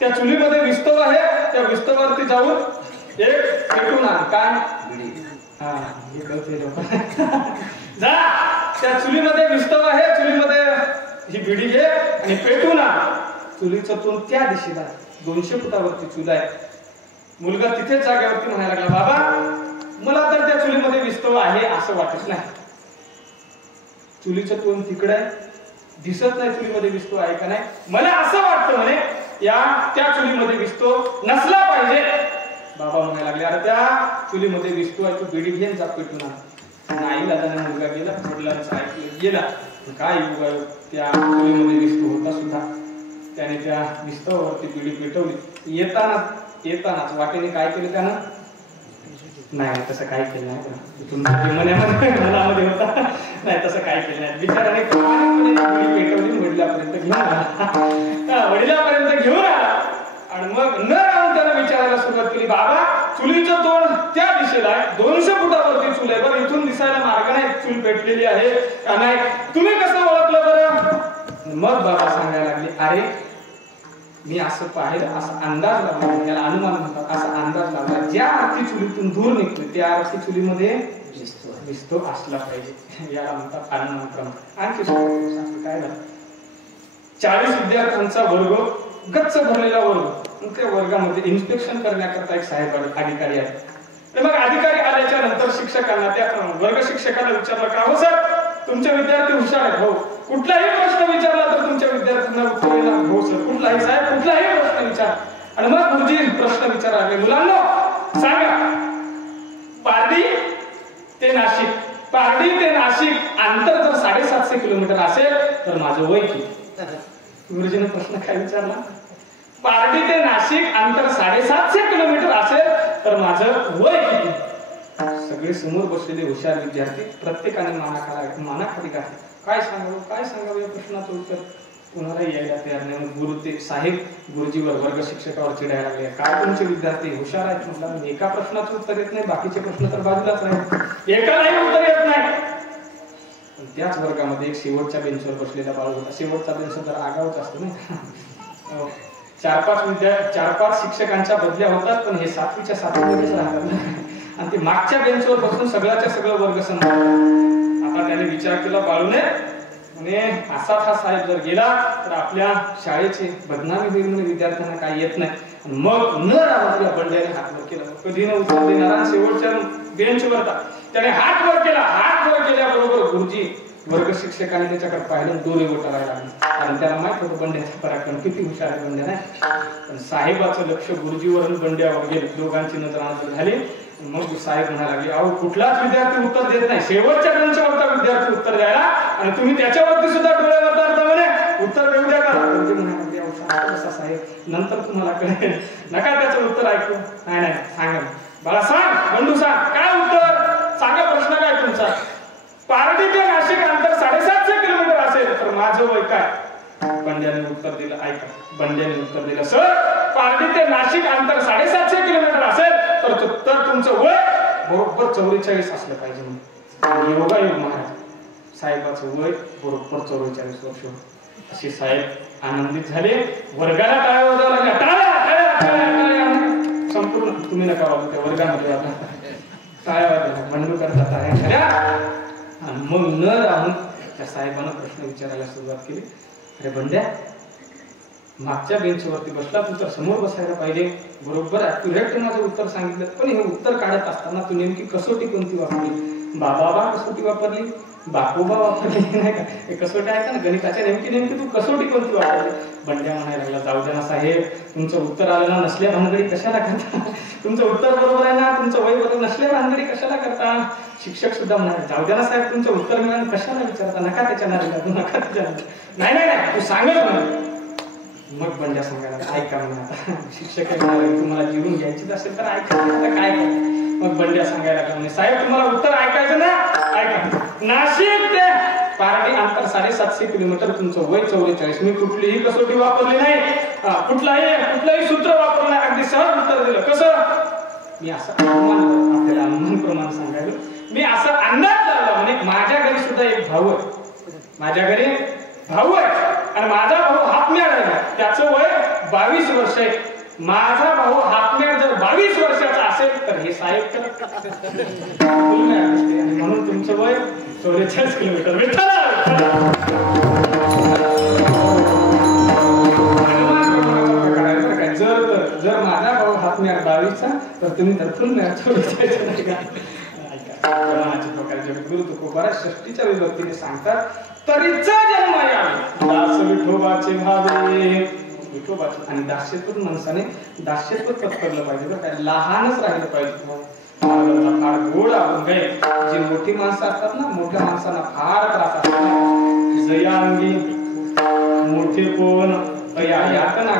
त्या चुलीमध्ये विस्तव आहे, त्या विस्तवावरती जाऊन एक पेटून आण. काय, हा हे कळते लोक. जा त्या चुलीमध्ये विस्तव आहे, चुलीमध्ये ही बिडी घे आणि पेटून आण. चुलीचं तोंड त्या दिशेला 200 फुटावरती चूल आहे. मुलगा तिथेच जागेवरती म्हणायला लागला, बाबा मला तर त्या चुलीमध्ये विस्तव आहे असं वाटत नाही. चुलीचं तोंड तिकडे आहे, दिसत नाही चुलीमध्ये विस्तव आहे का नाही. मला असं वाटतं म्हणे त्या चुलीमध्ये विस्तव नसला पाहिजे. बाबा म्हणायला लागले, अरे त्या चुलीमध्ये विस्तव आहे, तू बिडी घेऊन जा पेटून आण. आईला त्याने मुलगा गेला, वडिलांचं ऐकलं गेला. काय युग, त्या चुलीमध्ये विस्तव होता सुद्धा. त्याने त्या विस्तवावरती बिडी पेटवली. येतानाच वाटेने काय केलं त्यानं, नाही तसं काय केलं नाही, तुमच्या मनामध्ये होता, नाही तसं काय केलं नाही. बिचाराने बिडी पेटवली, वडिलापर्यंत घेऊन आला. वडिलापर्यंत घेऊन आला आणि मग न राहून त्यानं विचारायला सुरुवात केली, बाबा चुलीचं तोंड त्या दिशेला आहे, 200 फुटावरती चूल आहे, बरं इथून दिसायला मार्ग नाही, चूल पेटलेली आहे का नाही, तुम्ही कसं ओळखलं बरं. मग बाबा सांगायला लागले, अरे मी असं पाहिलं, असा अंदाज लावला, त्याला अनुमान म्हणतात, असा अंदाज लावला, ज्या अर्थी चुलीतून दूर निघते त्या अर्थी चुलीमध्ये विस्तव असला पाहिजे. याला म्हणतात अनुमान प्रमाण. आणखी काय झालं, 40 विद्यार्थ्यांचा वर्ग, गच्च भरलेला वर्ग. त्या वर्गामध्ये इन्स्पेक्शन करण्याकरता एक साहेब अधिकारी आहे. मग अधिकारी आल्याच्या नंतर शिक्षकांना, त्या वर्ग शिक्षकाला विचारलं, का हो सर तुमचे विद्यार्थी हुशार आहेत, हो कुठलाही प्रश्न विचारला तर तुमच्या विद्यार्थ्यांना उत्तर देणार, हो सर कुठलाही साहेब कुठलाही प्रश्न विचार. आणि मग गुरुजी प्रश्न विचारायला, मुलांनो सांगा, पारडी ते नाशिक अंतर जर 750 किलोमीटर असेल तर माझं वय किती. गुरुजीने प्रश्न काय विचारला, पारडी ते नाशिक अंतर 750 किलोमीटर असेल तर माझं वय किती. सगळे समोर बसलेले हुशार विद्यार्थी प्रत्येकाने मानाखाली घातली. काय सांगावं या प्रश्नाचं उत्तर कुणाला यायला तयार नाही. गुरु ते साहेब गुरुजीवर, वर्ग शिक्षकावर चिडायला लागले, काय तुमचे विद्यार्थी हुशार आहेत म्हटलं, एका प्रश्नाचं उत्तर येत नाही, बाकीचे प्रश्न तर बाजूलाच नाही, एकालाही उत्तर येत नाही. पण त्याच वर्गामध्ये एक शेवटच्या बेंचवर बसलेला बाळ होता. शेवटचा बेंच जरा आगाऊच असतो ना. 4-5 शिक्षकांच्या बदल्या होतात, पण हे 7वीच्या 7वीमध्येच राहतात आणि ते मागच्या बेंचवर बसून सगळ्याच्या सगळं वर्ग सांभाळतात. आता त्याने विचार केला बाळूने, म्हणे असा हा साहेब जर गेला तर आपल्या शाळेची बदनामी होईल, म्हणजे विद्यार्थ्यांना काही येत नाही. मग न राहून बंड्याने हात वर केला, कधी न उत्तर देणारा, शेवटच्या बेंचवर त्याने हात वर केला. हात वर केल्याबरोबर गुरुजी वर्ग शिक्षकांनी त्याच्याकडे पाहिलं, डोळे गोटाळायला लागले, कारण त्याला माहित होतं बंड्याचा पराक्रम किती हुशार आहे बंड्या नाही. पण साहेबाचं लक्ष गुरुजीवरून बंड्यावर गेलं, दोघांची नजर झाली. मग साहेब म्हणायला लागले, अहो कुठलाच विद्यार्थी उत्तर देत नाही, शेवटच्या बेंचवरचा विद्यार्थी उत्तर द्यायला, आणि तुम्ही त्याच्यावरती सुद्धा डोळे वरता म्हणे उत्तर देऊ द्या का. म्हणजे म्हणाले, साहेब नंतर तुम्हाला कळेल, नका त्याचं उत्तर ऐकू. नाही सांगा बाळा सांग, बंडू सांग, काय उत्तर सांगा, प्रश्न काय तुमचा? पारडी ते नाशिक अंतर 750 किलोमीटर असेल तर माझं वय काय? बंड्याने उत्तर दिलं, ऐका, बंड्याने उत्तर दिलं, सर पारडी ते नाशिक अंतर 750 किलोमीटर असेल तर तुमचं वय बरोबर 44 असलं पाहिजे. योगायोग महाराज साहेबाचं वय बरोबर 44 वर्ष. असे साहेब आनंदित झाले, वर्गाला टाळ्या वाजवायला लागल्या, टाळ्या टाळ्या टाळ्या टाळ्या. संपूर्ण तुम्ही नका वाजवू, त्या वर्गामध्ये आता टाळ्या वाजवल्या, बंडू करता टाळ्या झाल्या. आणि मग न राहून त्या साहेबांना प्रश्न विचारायला सुरुवात केली. अरे बंड्या, मागच्या बेंचवरती बसला तू तर समोर बसायला पाहिजे, बरोबर ॲक्युरेट माझं उत्तर सांगितलं, पण हे उत्तर काढत असताना तू नेमकी कसोटी कोणती वापरली? बाबा कसोटी वापरली, बापोबा वापरली नाही का? हे कसोटी आहे ना गणिताच्या, नेमकी तू कसोटी कोणती वापरली? बंड्या म्हणायला लागला, जाऊ द्या ना साहेब, तुमचं उत्तर आलं ना, नसल्या भानगडी कशाला करता? तुमचं उत्तर बरोबर आहे ना, तुमचं वय बरोबर, नसल्या भानगडी कशाला करता? शिक्षक सुद्धा म्हणाले, जाऊ द्या ना साहेब, तुमचं उत्तर मिळालं कशाला विचारता, नका त्याच्या नादी लागू, नका त्याच्या नाही नाही नाही तू सांगत म्हणे. मग बंड्या सांगायला, ऐका म्हणा, शिक्षक तुम्हाला जीवन घ्यायचीच असेल तर ऐका, आता काय करता? मग बंड्या सांगायला लागला, साहेब तुम्हाला उत्तर ऐकायचं ना, ऐका, नाशिक ते पारडी अंतर 750 किलोमीटर, तुमचं वय 44. मी कुठलीही कसोटी वापरली नाही, कुठलंही सूत्र वापरलं नाही, अगदी सहज उत्तर दिलं. कसं? मी असं आपल्याला अनुमान प्रमाण सांगायला, मी असं अंदाज लावला म्हणे, माझ्या घरी सुद्धा एक भाऊ आहे, माझ्या घरी भाऊ आहे आणि माझा भाऊ हातम्याड आहे, त्याचं वय 22 वर्ष आहे. माझा भाऊ हातम्याड जर 22 वर्षाचा असेल तर हे साहेब म्हणून तुमचं वय 44 किलोमीटर. जर माझा भाऊ हातम्याड 22चा तर तुम्ही तर फुल गुरु तुकोबाराज षष्टीच्या विभक्तीने सांगतात, तरीचा जन्म यावे दास विठोबाचे भावे. विठोबाचे आणि दास्यत्व माणसाने दास्यत्व पत्करलं पाहिजे, बरं काय, लहानच राहिलं पाहिजे. फार गोड अभंग आहे. जी मोठी माणसं असतात ना, मोठ्या माणसांना फार त्रास असतात. जयांगी मोठे कोण यातना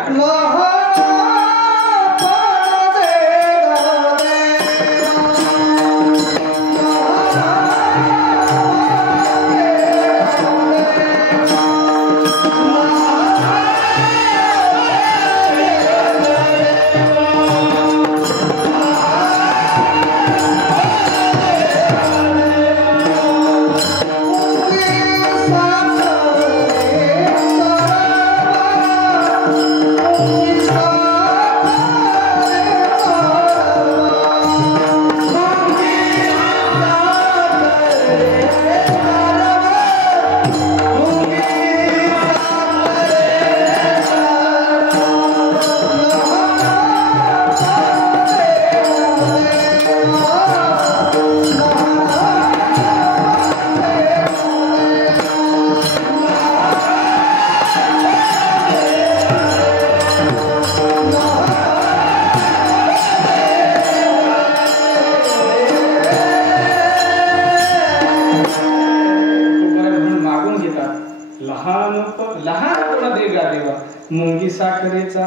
मुंगी साखरेचा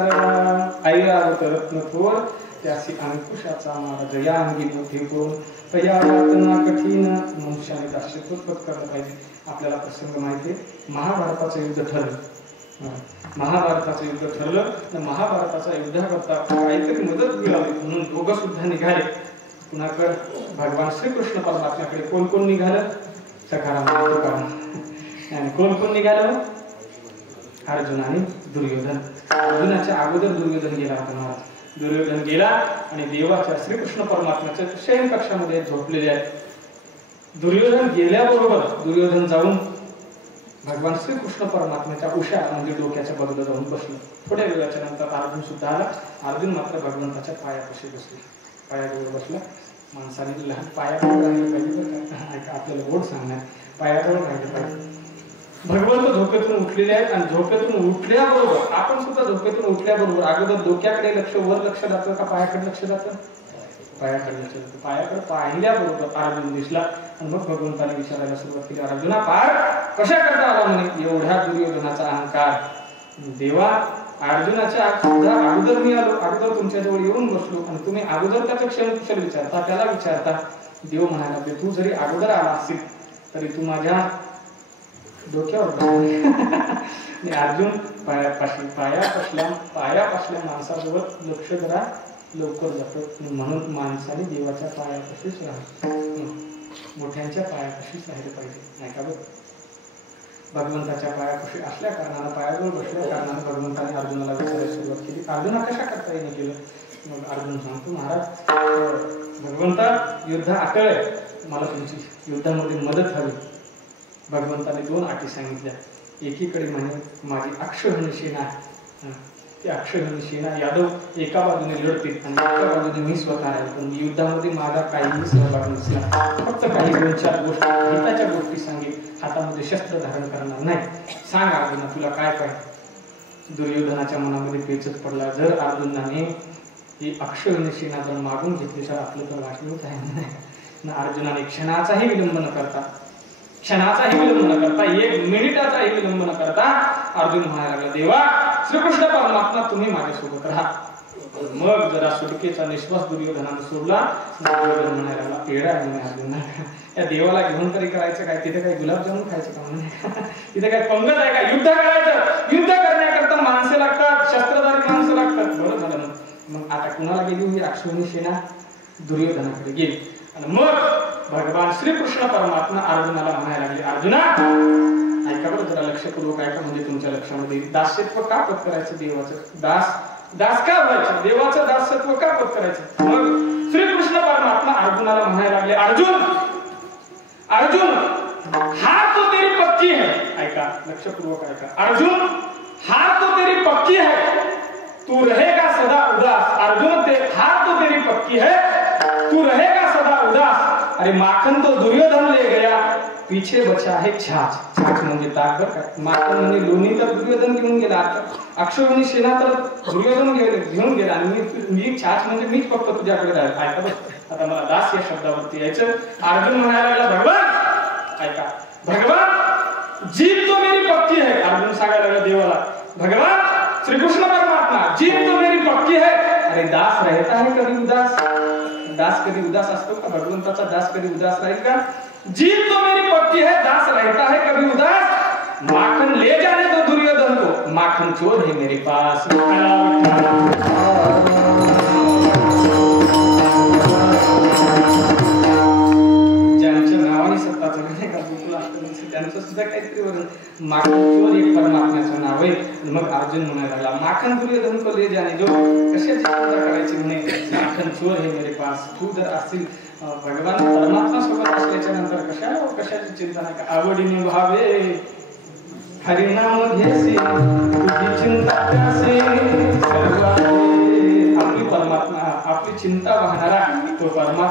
ऐरावत रत्न थोर त्यासी अंकुशाचा मारा जया अंगी मोठे कोण तया वातना कठीण मनुष्याने दास्यत्व पत्करलं पाहिजे. आपल्याला प्रसंग माहिती आहे, महाभारताचं युद्ध ठरलं. महाभारताचं युद्ध ठरलं तर महाभारताचा युद्धाकरता काहीतरी मदत मिळावी म्हणून दोघं सुद्धा निघाले. कुणाकडे? भगवान श्रीकृष्ण परमात्म्याकडे. कोण कोण निघालं? सखाराम आणि कोण कोण निघालं? अर्जुन आणि दुर्योधन. अर्जुनाच्या अगोदर दुर्योधन गेला होता महाराज. दुर्योधन गेला आणि देवाच्या श्रीकृष्ण परमात्म्याच्या शयन कक्षामध्ये झोपलेले आहेत. दुर्योधन गेल्याबरोबर दुर्योधन जाऊन भगवान श्रीकृष्ण परमात्म्याच्या उशा म्हणजे डोक्याच्या बगलं जाऊन बसलं. थोड्या वेळाच्या नंतर अर्जुन सुद्धा आला. अर्जुन मात्र भगवंताच्या पायापाशी बसले. पायाजवळ बसला. माणसाने लहान पायाजवळ राहिले पाहिजे. आपल्याला गोड सांगणार, पायाजवळ राहिले पाहिजे. भगवंत झोपेतून उठलेले आहेत आणि झोपेतून उठल्याबरोबर आपण सुद्धा झोपेतून उठल्याबरोबर अगोदर डोक्याकडे लक्ष, वर लक्ष जातं का पायाकडे लक्ष जातं? पायाकडे लक्ष जातं. पायाकडे पाहिल्याबरोबर अर्जुन दिसला आणि मग भगवंताने विचारायला सुरुवात केली, अर्जुना पाय कशा करता आला म्हणे? एवढ्या दुर्योधनाचा अहंकार, देवा अर्जुनाच्या सुद्धा अगोदर मी आलो, अगोदर तुमच्या जवळ येऊन बसलो आणि तुम्ही अगोदर त्याचं क्षणकुशल विचारता, त्याला विचारता. देव म्हणाला की तू जरी अगोदर आला असेल तरी तू माझ्या डोक्यावर आणि अर्जुन पायापासल्या माणसाजवळ लक्ष जरा लवकर जातो, म्हणून माणसाने देवाच्या पायापाशीच राहावं, मोठ्यांच्या पायापाशीच राहिलं पाहिजे, नाही का बरं. भगवंताच्या पायापाशी असल्या कारणानं, पायाजवळ बसल्या कारणानं भगवंताने अर्जुनाला विचारायला सुरुवात केली, अर्जुना कशा करता येणे केलं. मग अर्जुन सांगतो, महाराज भगवंता युद्ध अटळ आहे, मला तुमची युद्धामध्ये मदत हवी. भगवंताने 2 अटी सांगितल्या. एकीकडे म्हणे माझी अक्षौहिणी सेना, ती अक्षौहिणी सेना यादव एका बाजूने लढतील आणि एका बाजूने मी स्वतः आहे, पण युद्धामध्ये माझा काहीही सहभाग नसला, फक्त काही 2-4 गोष्टी हिताच्या गोष्टी सांगेल, हातामध्ये शस्त्र धारण करणार नाही. सांग अर्जुना तुला काय पाहिजे. दुर्योधनाच्या मनामध्ये पेचच पडला, जर अर्जुनाने ही अक्षौहिणी सेना जर मागून घेतली तर आपलं तर वाटलं आहे ना. अर्जुनाने क्षणाचाही विलंब न करता, 1 मिनिटाचाही विलंब न करता अर्जुन म्हणायला लागला, देवा श्रीकृष्ण परमात्मा तुम्ही माझ्यासोबत राहा. मग जरा सुटकेचा निश्वास दुर्योधनाने सोडला. दुर्योधन म्हणायला लागला, पेढा आहे म्हणे अर्जुन, या देवाला घेऊन तरी करायचं काय, तिथे काही गुलाबजामुन खायचं का म्हणे, तिथे काय पंगत आहे का, युद्ध करायचं, युद्ध करण्याकरता माणसे लागतात, शस्त्रधारी माणसं लागतात. बरं झालं मग आता कुणाला गेली ही अक्षौहिणी सेना, दुर्योधनाकडे गेली. आणि मग भगवान श्रीकृष्ण परमात्मा अर्जुनाला म्हणायला लागले, अर्जुना ऐका बरं जरा लक्षपूर्वक ऐका, म्हणजे तुमच्या लक्षामध्ये दास्यत्व का पत्करायचं, देवाचं दास का व्हायचं, देवाचं दास्यत्व का पत्करायचं. मग श्रीकृष्ण परमात्मा अर्जुनाला म्हणायला लागले, अर्जुन हार तो तेरी पक्की है, ऐका लक्षपूर्वक ऐका, अर्जुन हार तो तेरी पक्की है, तू रहेगा सदा उदास. अर्जुन हार तो तेरी पक्की है, तू रहेगा सदा उदास. अरे माखन तो दुर्योधन ले गया, पीछे बचा है छाछ. छाछ म्हणजे ताक बरं का, माखन म्हणजे लोणी तर दुर्योधन घेऊन गेला, अक्षौहिणी सेना तर दुर्योधन घेऊन गेला, आणि मी छाछ म्हणजे मीच फक्त तुझ्याकडे राहील. ऐका बरं, आता मला दास या शब्दावरती यायचं. अर्जुन म्हणायला लागला, भगवान ऐका, भगवान जीत तो मेरी पक्की है. अर्जुन सांगायला लागला देवाला, भगवान श्रीकृष्ण परमात्मा जीत तो मेरी पक्की है. अरे दास रहता है कभी उदास, दास कधी उदास असतो का, भगवंताचा दास कधी उदास राहील का. जीत तो मेरी पक्की है, दास रहता है कभी उदास. माखन ले जाने दो दुर्योधन को, माखन चोर है मेरे पास. ज्यांच्या नावाने सत्ता चालली का त्यांचं सुद्धा काहीतरी वरून माखन चोर एक परमात्म्याचं नाव आहे. मग अर्जुन म्हणायला लागला, माखन दुर्योधन को ले जाने दो. कशाची चिंता करायची म्हणे, माखन चोर है मेरे पास. तू जर असतील भगवान परमात्मा सोबत असल्याच्या नंतर कशाची चिंता नाही का. आवडीने भावे हरिनाम घेसे, तुझी चिंता त्यासे सर्व आहे. आपली परमात्मा, आपली चिंता वाहणारा तो परमात्मा.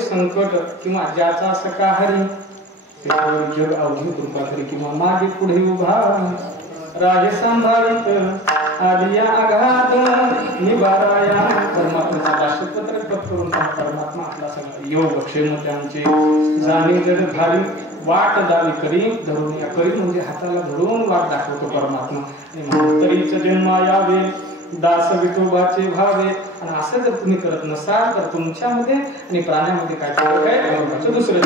संकट किंवा ज्याचा सका हरी जग अवघी कृपा करी, किंवा मागे पुढे उभा राज सांभाळीत आदिया आघात निबाराया. परमात्म्याचा दासत्व करून परमात्मा आपला सगळा योग क्षेम त्यांचे जाणे जड भारी वाट दावी करी धरून या करी म्हणजे हाताला धरून वाट दाखवतो परमात्मा. आणि तरीच जन्मा यावे दास विठोबाचे भावे. आणि असं जर तुम्ही करत नसाल तर तुमच्यामध्ये आणि प्राण्यामध्ये काय काय दुसरं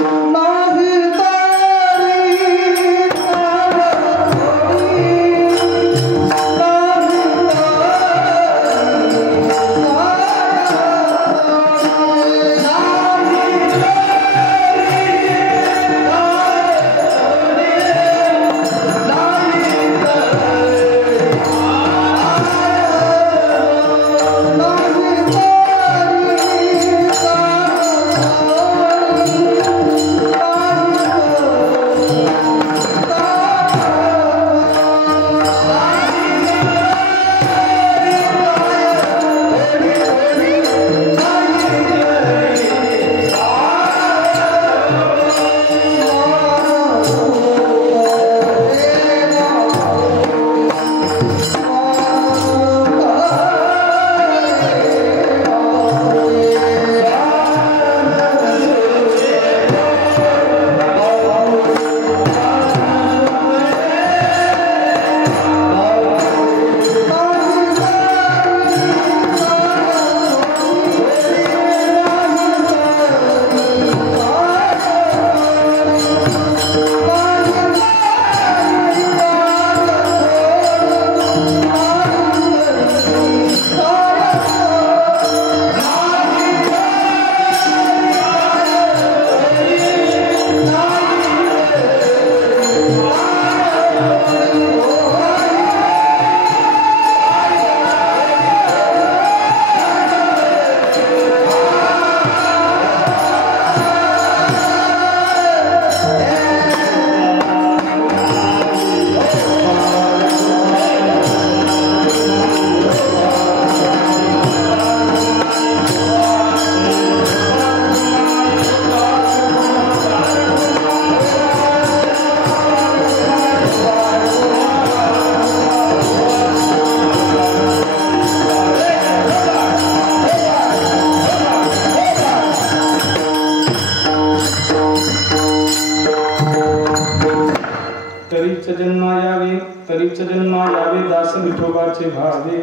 जन्मा यावे तरीच जन्मा यावे दास विठोबाचे भावे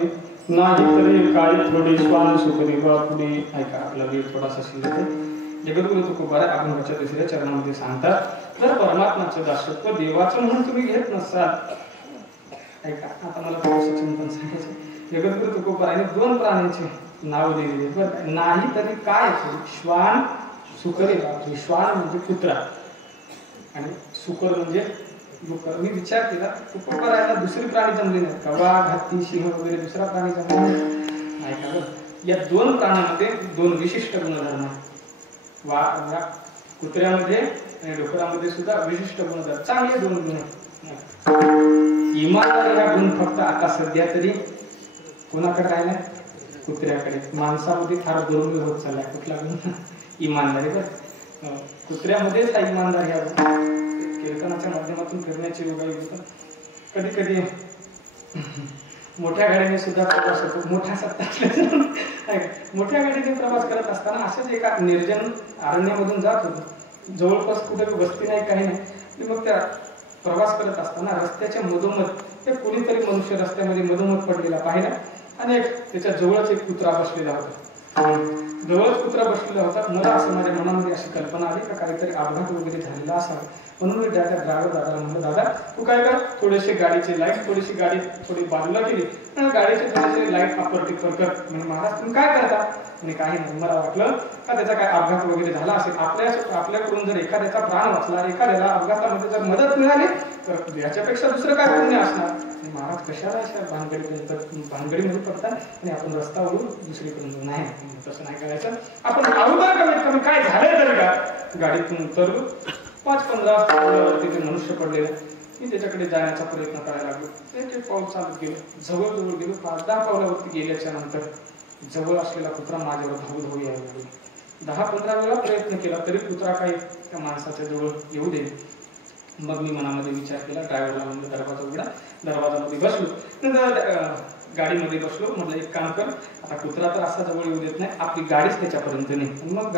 नाही तरी काय थोडी स्वान सुखरी बापुडी. ऐका आपला वेळ थोडासा शिल्लक आहे. जगद्गुरु तुकोबाराय अभंगाच्या दुसऱ्या चरणामध्ये सांगतात जर परमात्माचं दासत्व देवाचं म्हणून तुम्ही घेत नसाल. ऐका आता मला थोडंसं चिंतन सांगायचं. जगद्गुरु तुकोबारायने 2 प्राण्यांचे नाव दिलेले बरं. नाही तरी काय श्वान सुकरी बापुडी. श्वान म्हणजे कुत्रा आणि सुकर म्हणजे डुक्कर. मी विचार केला तुकोबारायला दुसरी प्राणी जमली नाही का? वाघ हत्ती सिंह वगैरे दुसरा प्राणी जमला नाही का? बरं या 2 प्राण्यांमध्ये 2 विशिष्ट गुणधर्म आहेत. कुत्र्यामध्ये आणि डुकरामध्ये सुद्धा विशिष्ट गुणधर्म चांगले 2 गुण. इमानदारी हा गुण फक्त आता सध्या तरी कोणाकडे राहिलाय? कुत्र्याकडे. माणसामध्ये फार दुर्मिळ होत चाललाय. कुठला गुण? इमानदारी. बरं कुत्र्यामध्येच हा इमानदारी हा गुण. कीर्तनाच्या माध्यमातून फिरण्याचे योगायोग होतात. कधी कधी मोठ्या गाडीने सुद्धा प्रवास होतो. मोठा सत्ता असल्याचा मोठ्या गाडीने प्रवास करत असताना असेच एका निर्जन अरण्यामधून जात होतो. जवळपास कुठे वस्ती नाही काही नाही. मग त्या प्रवास करत असताना रस्त्याच्या मधोमध ते कोणीतरी मनुष्य रस्त्यामध्ये मधोमध पडलेला पाहिला आणि त्याच्या जवळच एक कुत्रा बसलेला होता. जवळच कुत्रा बसलेला होता. मला असं माझ्या मनामध्ये अशी कल्पना आली का काहीतरी अपघात वगैरे झालेला असावा. म्हणून मी ड्रायव्हर दादाला म्हणलं दादा तू काय कर थोडेसे गाडीची लाईट थोडीशी गाडी थोडी बाजूला केली आणि गाडीचे थोडेसे लाईट अप्पर टिप्पर कर. म्हणजे महाराज तुम्ही काय करता? आणि काही नाही. मला वाटलं का त्याचा काय अपघात वगैरे झाला असेल. आपल्याकडून जर एखाद्याचा प्राण वाचला एखाद्याला अपघातामध्ये जर मदत मिळाली तर याच्यापेक्षा दुसरं काय पुण्य असणार. महाराज कशाला अशा भानगडीमध्ये पडतात आणि आपण रस्ता वळून दुसरीकडून नाही तसं नाही करायचं. आपण अगोदर कमीत कमी काय झालंय तरी का गाडीतून उतरलो. 5-15 पावलावरती ते मनुष्य पडलेलं. मी त्याच्याकडे जाण्याचा प्रयत्न करायला लागलो. ते पाऊल चालत गेलो. जवळ गेलो. 5-10 पावलावरती गेल्याच्या नंतर जवळ असलेला कुत्रा माझ्यावर धावू यायला लागला. 10-15 वेळा प्रयत्न केला तरी कुत्रा काही त्या माणसाच्या जवळ येऊ दे. मग मी मनामध्ये विचार केला. ड्रायव्हरला म्हणलं दरवाजा उघडा. दरवाजामध्ये बसलो. गाडीमध्ये बसलो. म्हटलं एक काम कर आता कुत्रा तर असा जवळ येऊ देत नाही. आपली गाडीच त्याच्यापर्यंत नाही. मग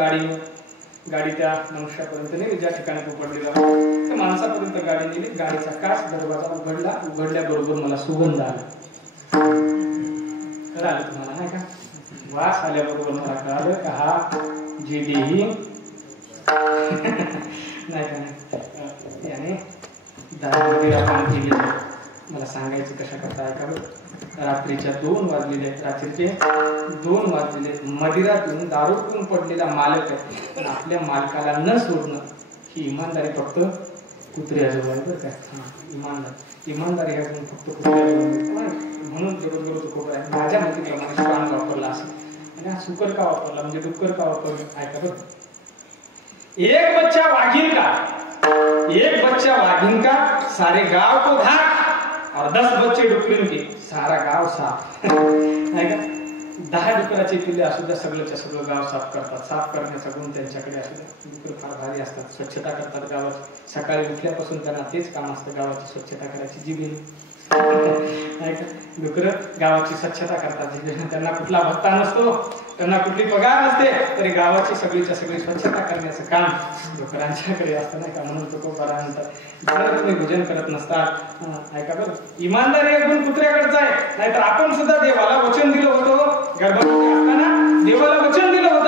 गाडी त्या मनुष्यापर्यंत नेली ज्या ठिकाणी तो पडलेला त्या माणसापर्यंत गाडी नेली. गाडीचा काच दरवाजा उघडल्याबरोबर मला सुगंध आला. कळालं तुम्हाला नाही का? वास आल्याबरोबर मला कळालं का हा जे देही नाही का याने दारूमध्ये पान केलेलं. मला सांगायचं कशा करता ऐकावं. रात्रीच्या 2 वाजलेले रात्रीचे 2 वाजलेले मदिरा पिऊन दारू पिऊन पडलेला मालक आहे. पण आपल्या मालकाला न सोडणं ही इमानदारी फक्त कुत्र्याजवळ आहे. बरं का? इमानदारी ह्या फक्त कुत्र्याजवळ. म्हणून जगद्गुरु तुकोबाराय माझ्या मतीप्रमाणे श्वान वापरला असेल आणि हा सुकर का वापरला म्हणजे डुक्कर का वापरला ऐका बरं. एक बच्चा वाघिन का सारे गाव को धाक और 10 बच्चे डुकरीन के सारा गाव साफ. नाही का? 10 डुकराचे पिल्ले असू द्या सगळंच्या सगळं गाव साफ करतात. साफ करण्याचा गुण त्यांच्याकडे असू द्या. डुकर फार भारी असतात. स्वच्छता करतात गावाची. सकाळी उठल्यापासून त्यांना तेच काम असतं गावाची स्वच्छता करायची. जिबीने नाही का? डुकर गावाची स्वच्छता करतात. त्यांना कुठला भत्ता नसतो. त्यांना कुठली पगार नसते तरी गावाची सगळीच्या सगळी स्वच्छता करण्याचं काम डुकरांच्याकडे असतं नाही का? म्हणून तुकोबाराय म्हणतात जर तुम्ही भोजन करत नसतात ऐका बरं इमानदारी गुण कुत्र्याकडचा आहे. नाहीतर आपण सुद्धा देवाला वचन दिलं होतं. गर्भवती असताना देवाला वचन दिलं होतं.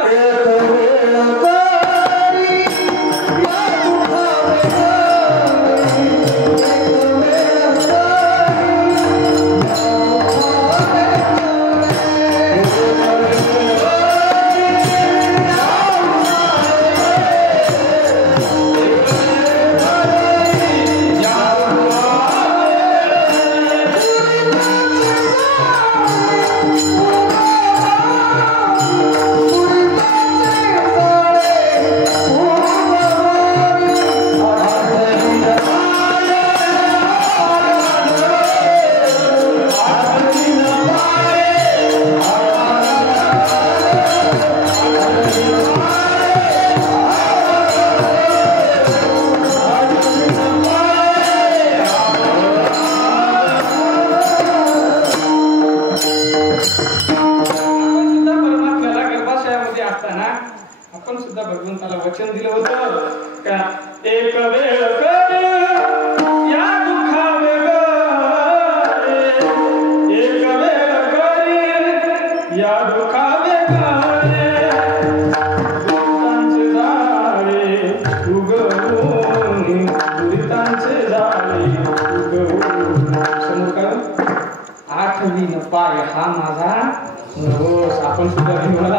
त्यांचे झाले समोर काय आठवी न पाय हा माझा नवस. आपण सुद्धा मला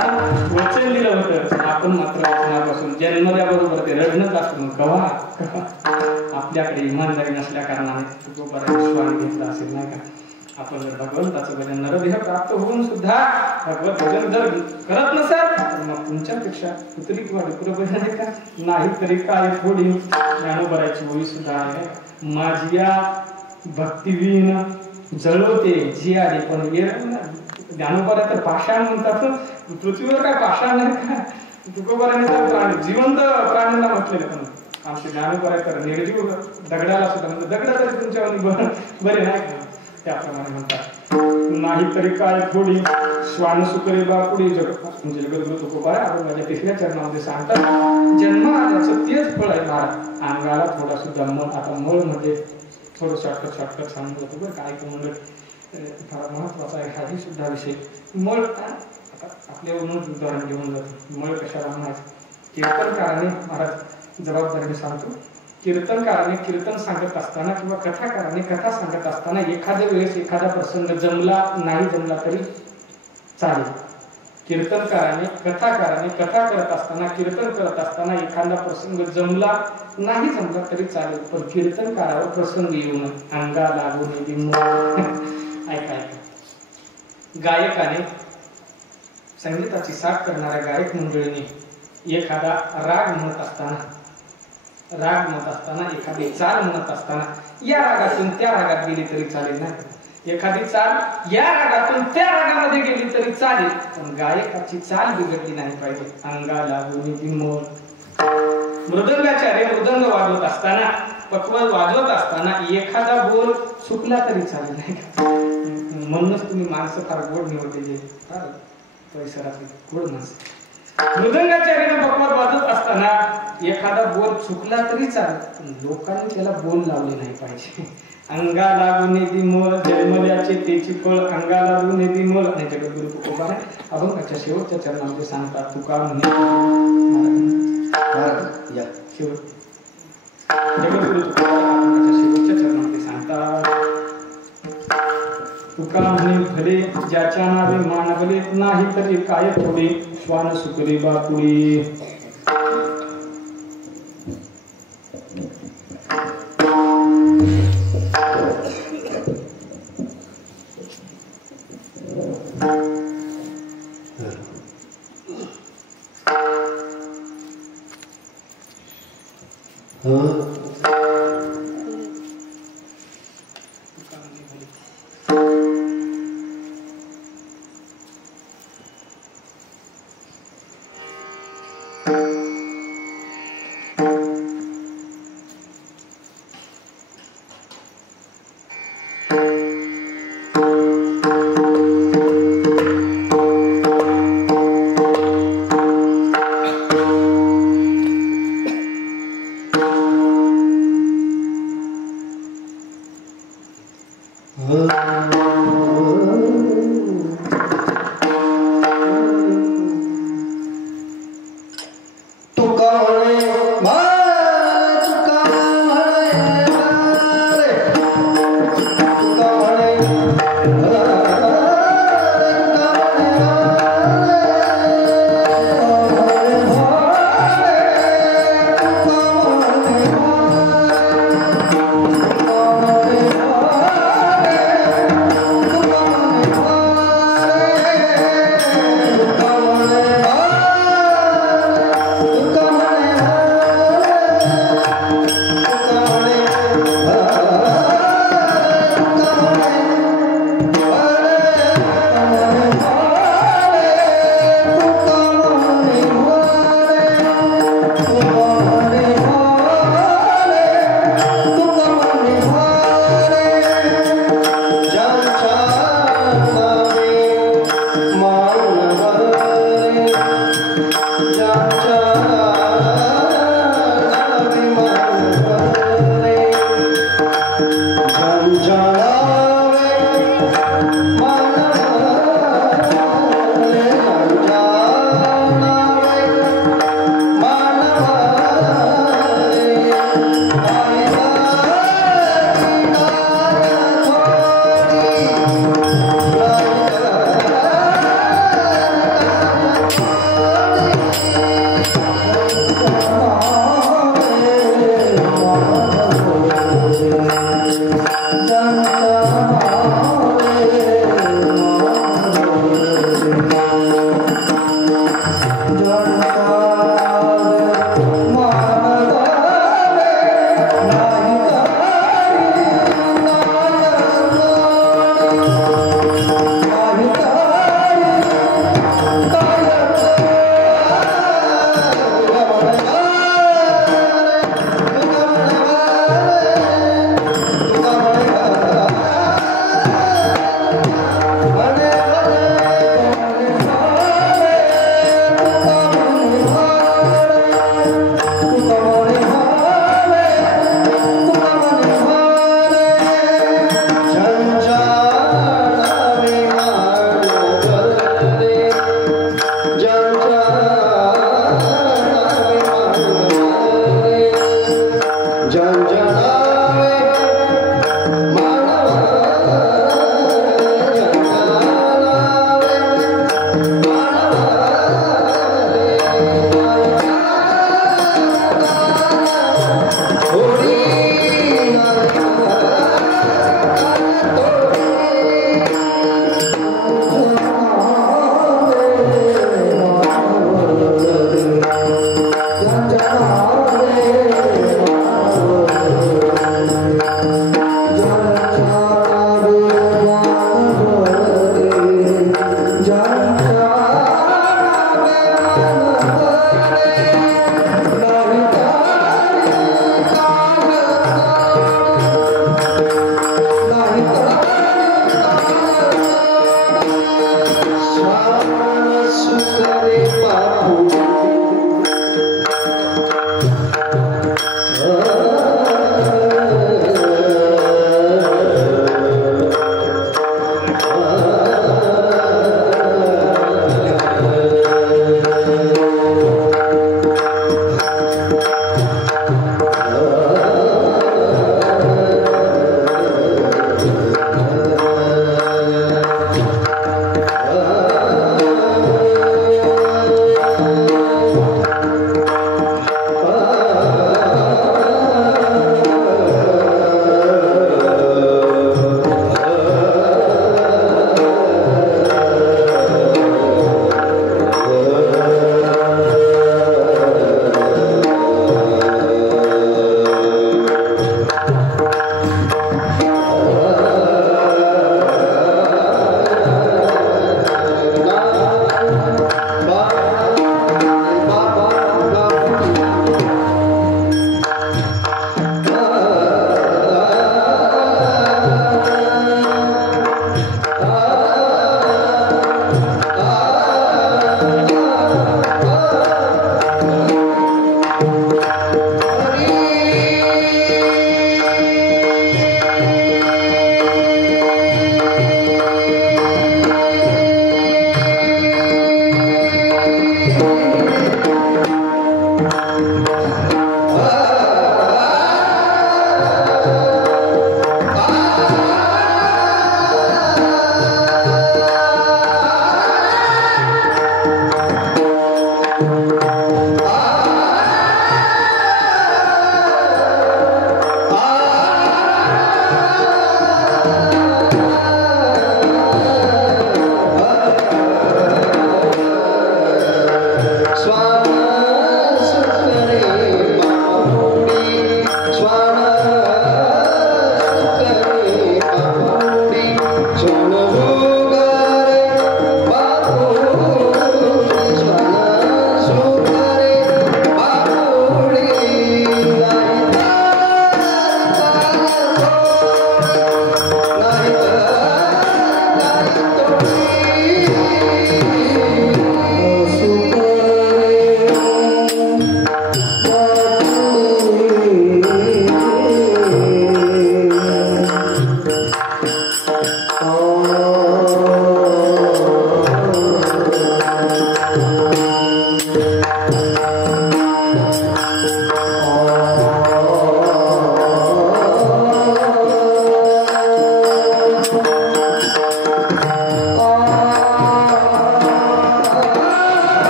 वचन दिलं होतं. आपण मात्र वचनापासून जन्मल्याबरोबर ते रडणच असतो. कवा आपल्याकडे इमानदारी नसल्या कारणाने तुकोबाराने श्वान घेतला असेल नाही का. आपण जर भगवंताचं भजन नरदेह प्राप्त होऊन सुद्धा भगवत भजन जर करत नसाल तर मग तुमच्यापेक्षा कुतरी किंवा डुकर भजन आहे का. नाही तरी काय थोडी ज्ञानोबराची ओळी सुद्धा आहे. माझ्या भक्तिवीन जळवते जी आली पण ज्ञानोबरा तर पाषाण म्हणतात. पृथ्वीवर काय पाषाण नाही का. तुकोबाराने तर प्राणी जिवंत प्राण्यांना म्हटलेलं पण आमचे ज्ञानोबरा तर निर्जीव दगडाला सुद्धा म्हणजे दगडा तरी तुमच्या बरे नाही का. त्याप्रमाणे म्हणतात नाही तरी काय थोडी श्वान सुकरे बापुडी म्हणजे जगद्गुरु तुकोबारा आपण माझ्या तिसऱ्या चरणामध्ये सांगतात जन्माचं तेच फळ आहे महाराज. अंगाला थोडा सुद्धा मळ. आता मळ म्हणजे थोडं शॉर्टकट सांगून जातो बरं काय म्हणलं फार महत्वाचा आहे हाही सुद्धा विषय. मळ आपल्या उदाहरण घेऊन जातो. मळ कशाला म्हणायचं. कीर्तनकाराने महाराज जबाबदारीने सांगतो कीर्तनकाराने कीर्तन सांगत असताना किंवा कथाकाराने कथा सांगत असताना एखाद्या वेळेस एखादा प्रसंग जमला नाही जमला तरी चालेल. कीर्तनकाराने कथाकाराने कथा करत असताना कीर्तन करत असताना एखादा प्रसंग जमला नाही जमला तरी चालेल. पण कीर्तनकारावर प्रसंग येऊन अंगा लागून ऐका गायकाने संगीताची साथ करणाऱ्या गायक मंडळीने एखादा राग म्हणत असताना एखादी चाल म्हणत असताना या रागातून त्या रागात गेली तरी चालेल नाही. एखादी चाल या रागातून त्या रागामध्ये गेली तरी चालेल पण गायकाची चाल बिघडली नाही पाहिजे. अंगा लागून बिमोल. मृदंगाचार्य मृदंग वाजवत असताना पक्वल वाजवत असताना एखादा बोल चुकला तरी चालेल नाही का. म्हणूनच तुम्ही माणसं फार गोड निवडलेली फार परिसरातली गोड माणसं. मृदंगाचार्याने पक्वल वाजवत असताना एखादा बोल चुकला तरी चालेल लोकांनी त्याला बोल लावले नाही पाहिजे. अंगा लागून बिमोल जन्मल्याचे तेची फळ अंगा लागून बिमोल. आणि जगद्गुरु तुकोबारा अभंगाच्या शेवटच्या चरणामध्ये सांगतात तुका जगद्गुरु तुकोबारा शेवटच्या चरणामध्ये सांगतात तुका म्हणे भले ज्याच्या नावे मानवले नाही तरी काय थोडे श्वान सुकरे बापुडी.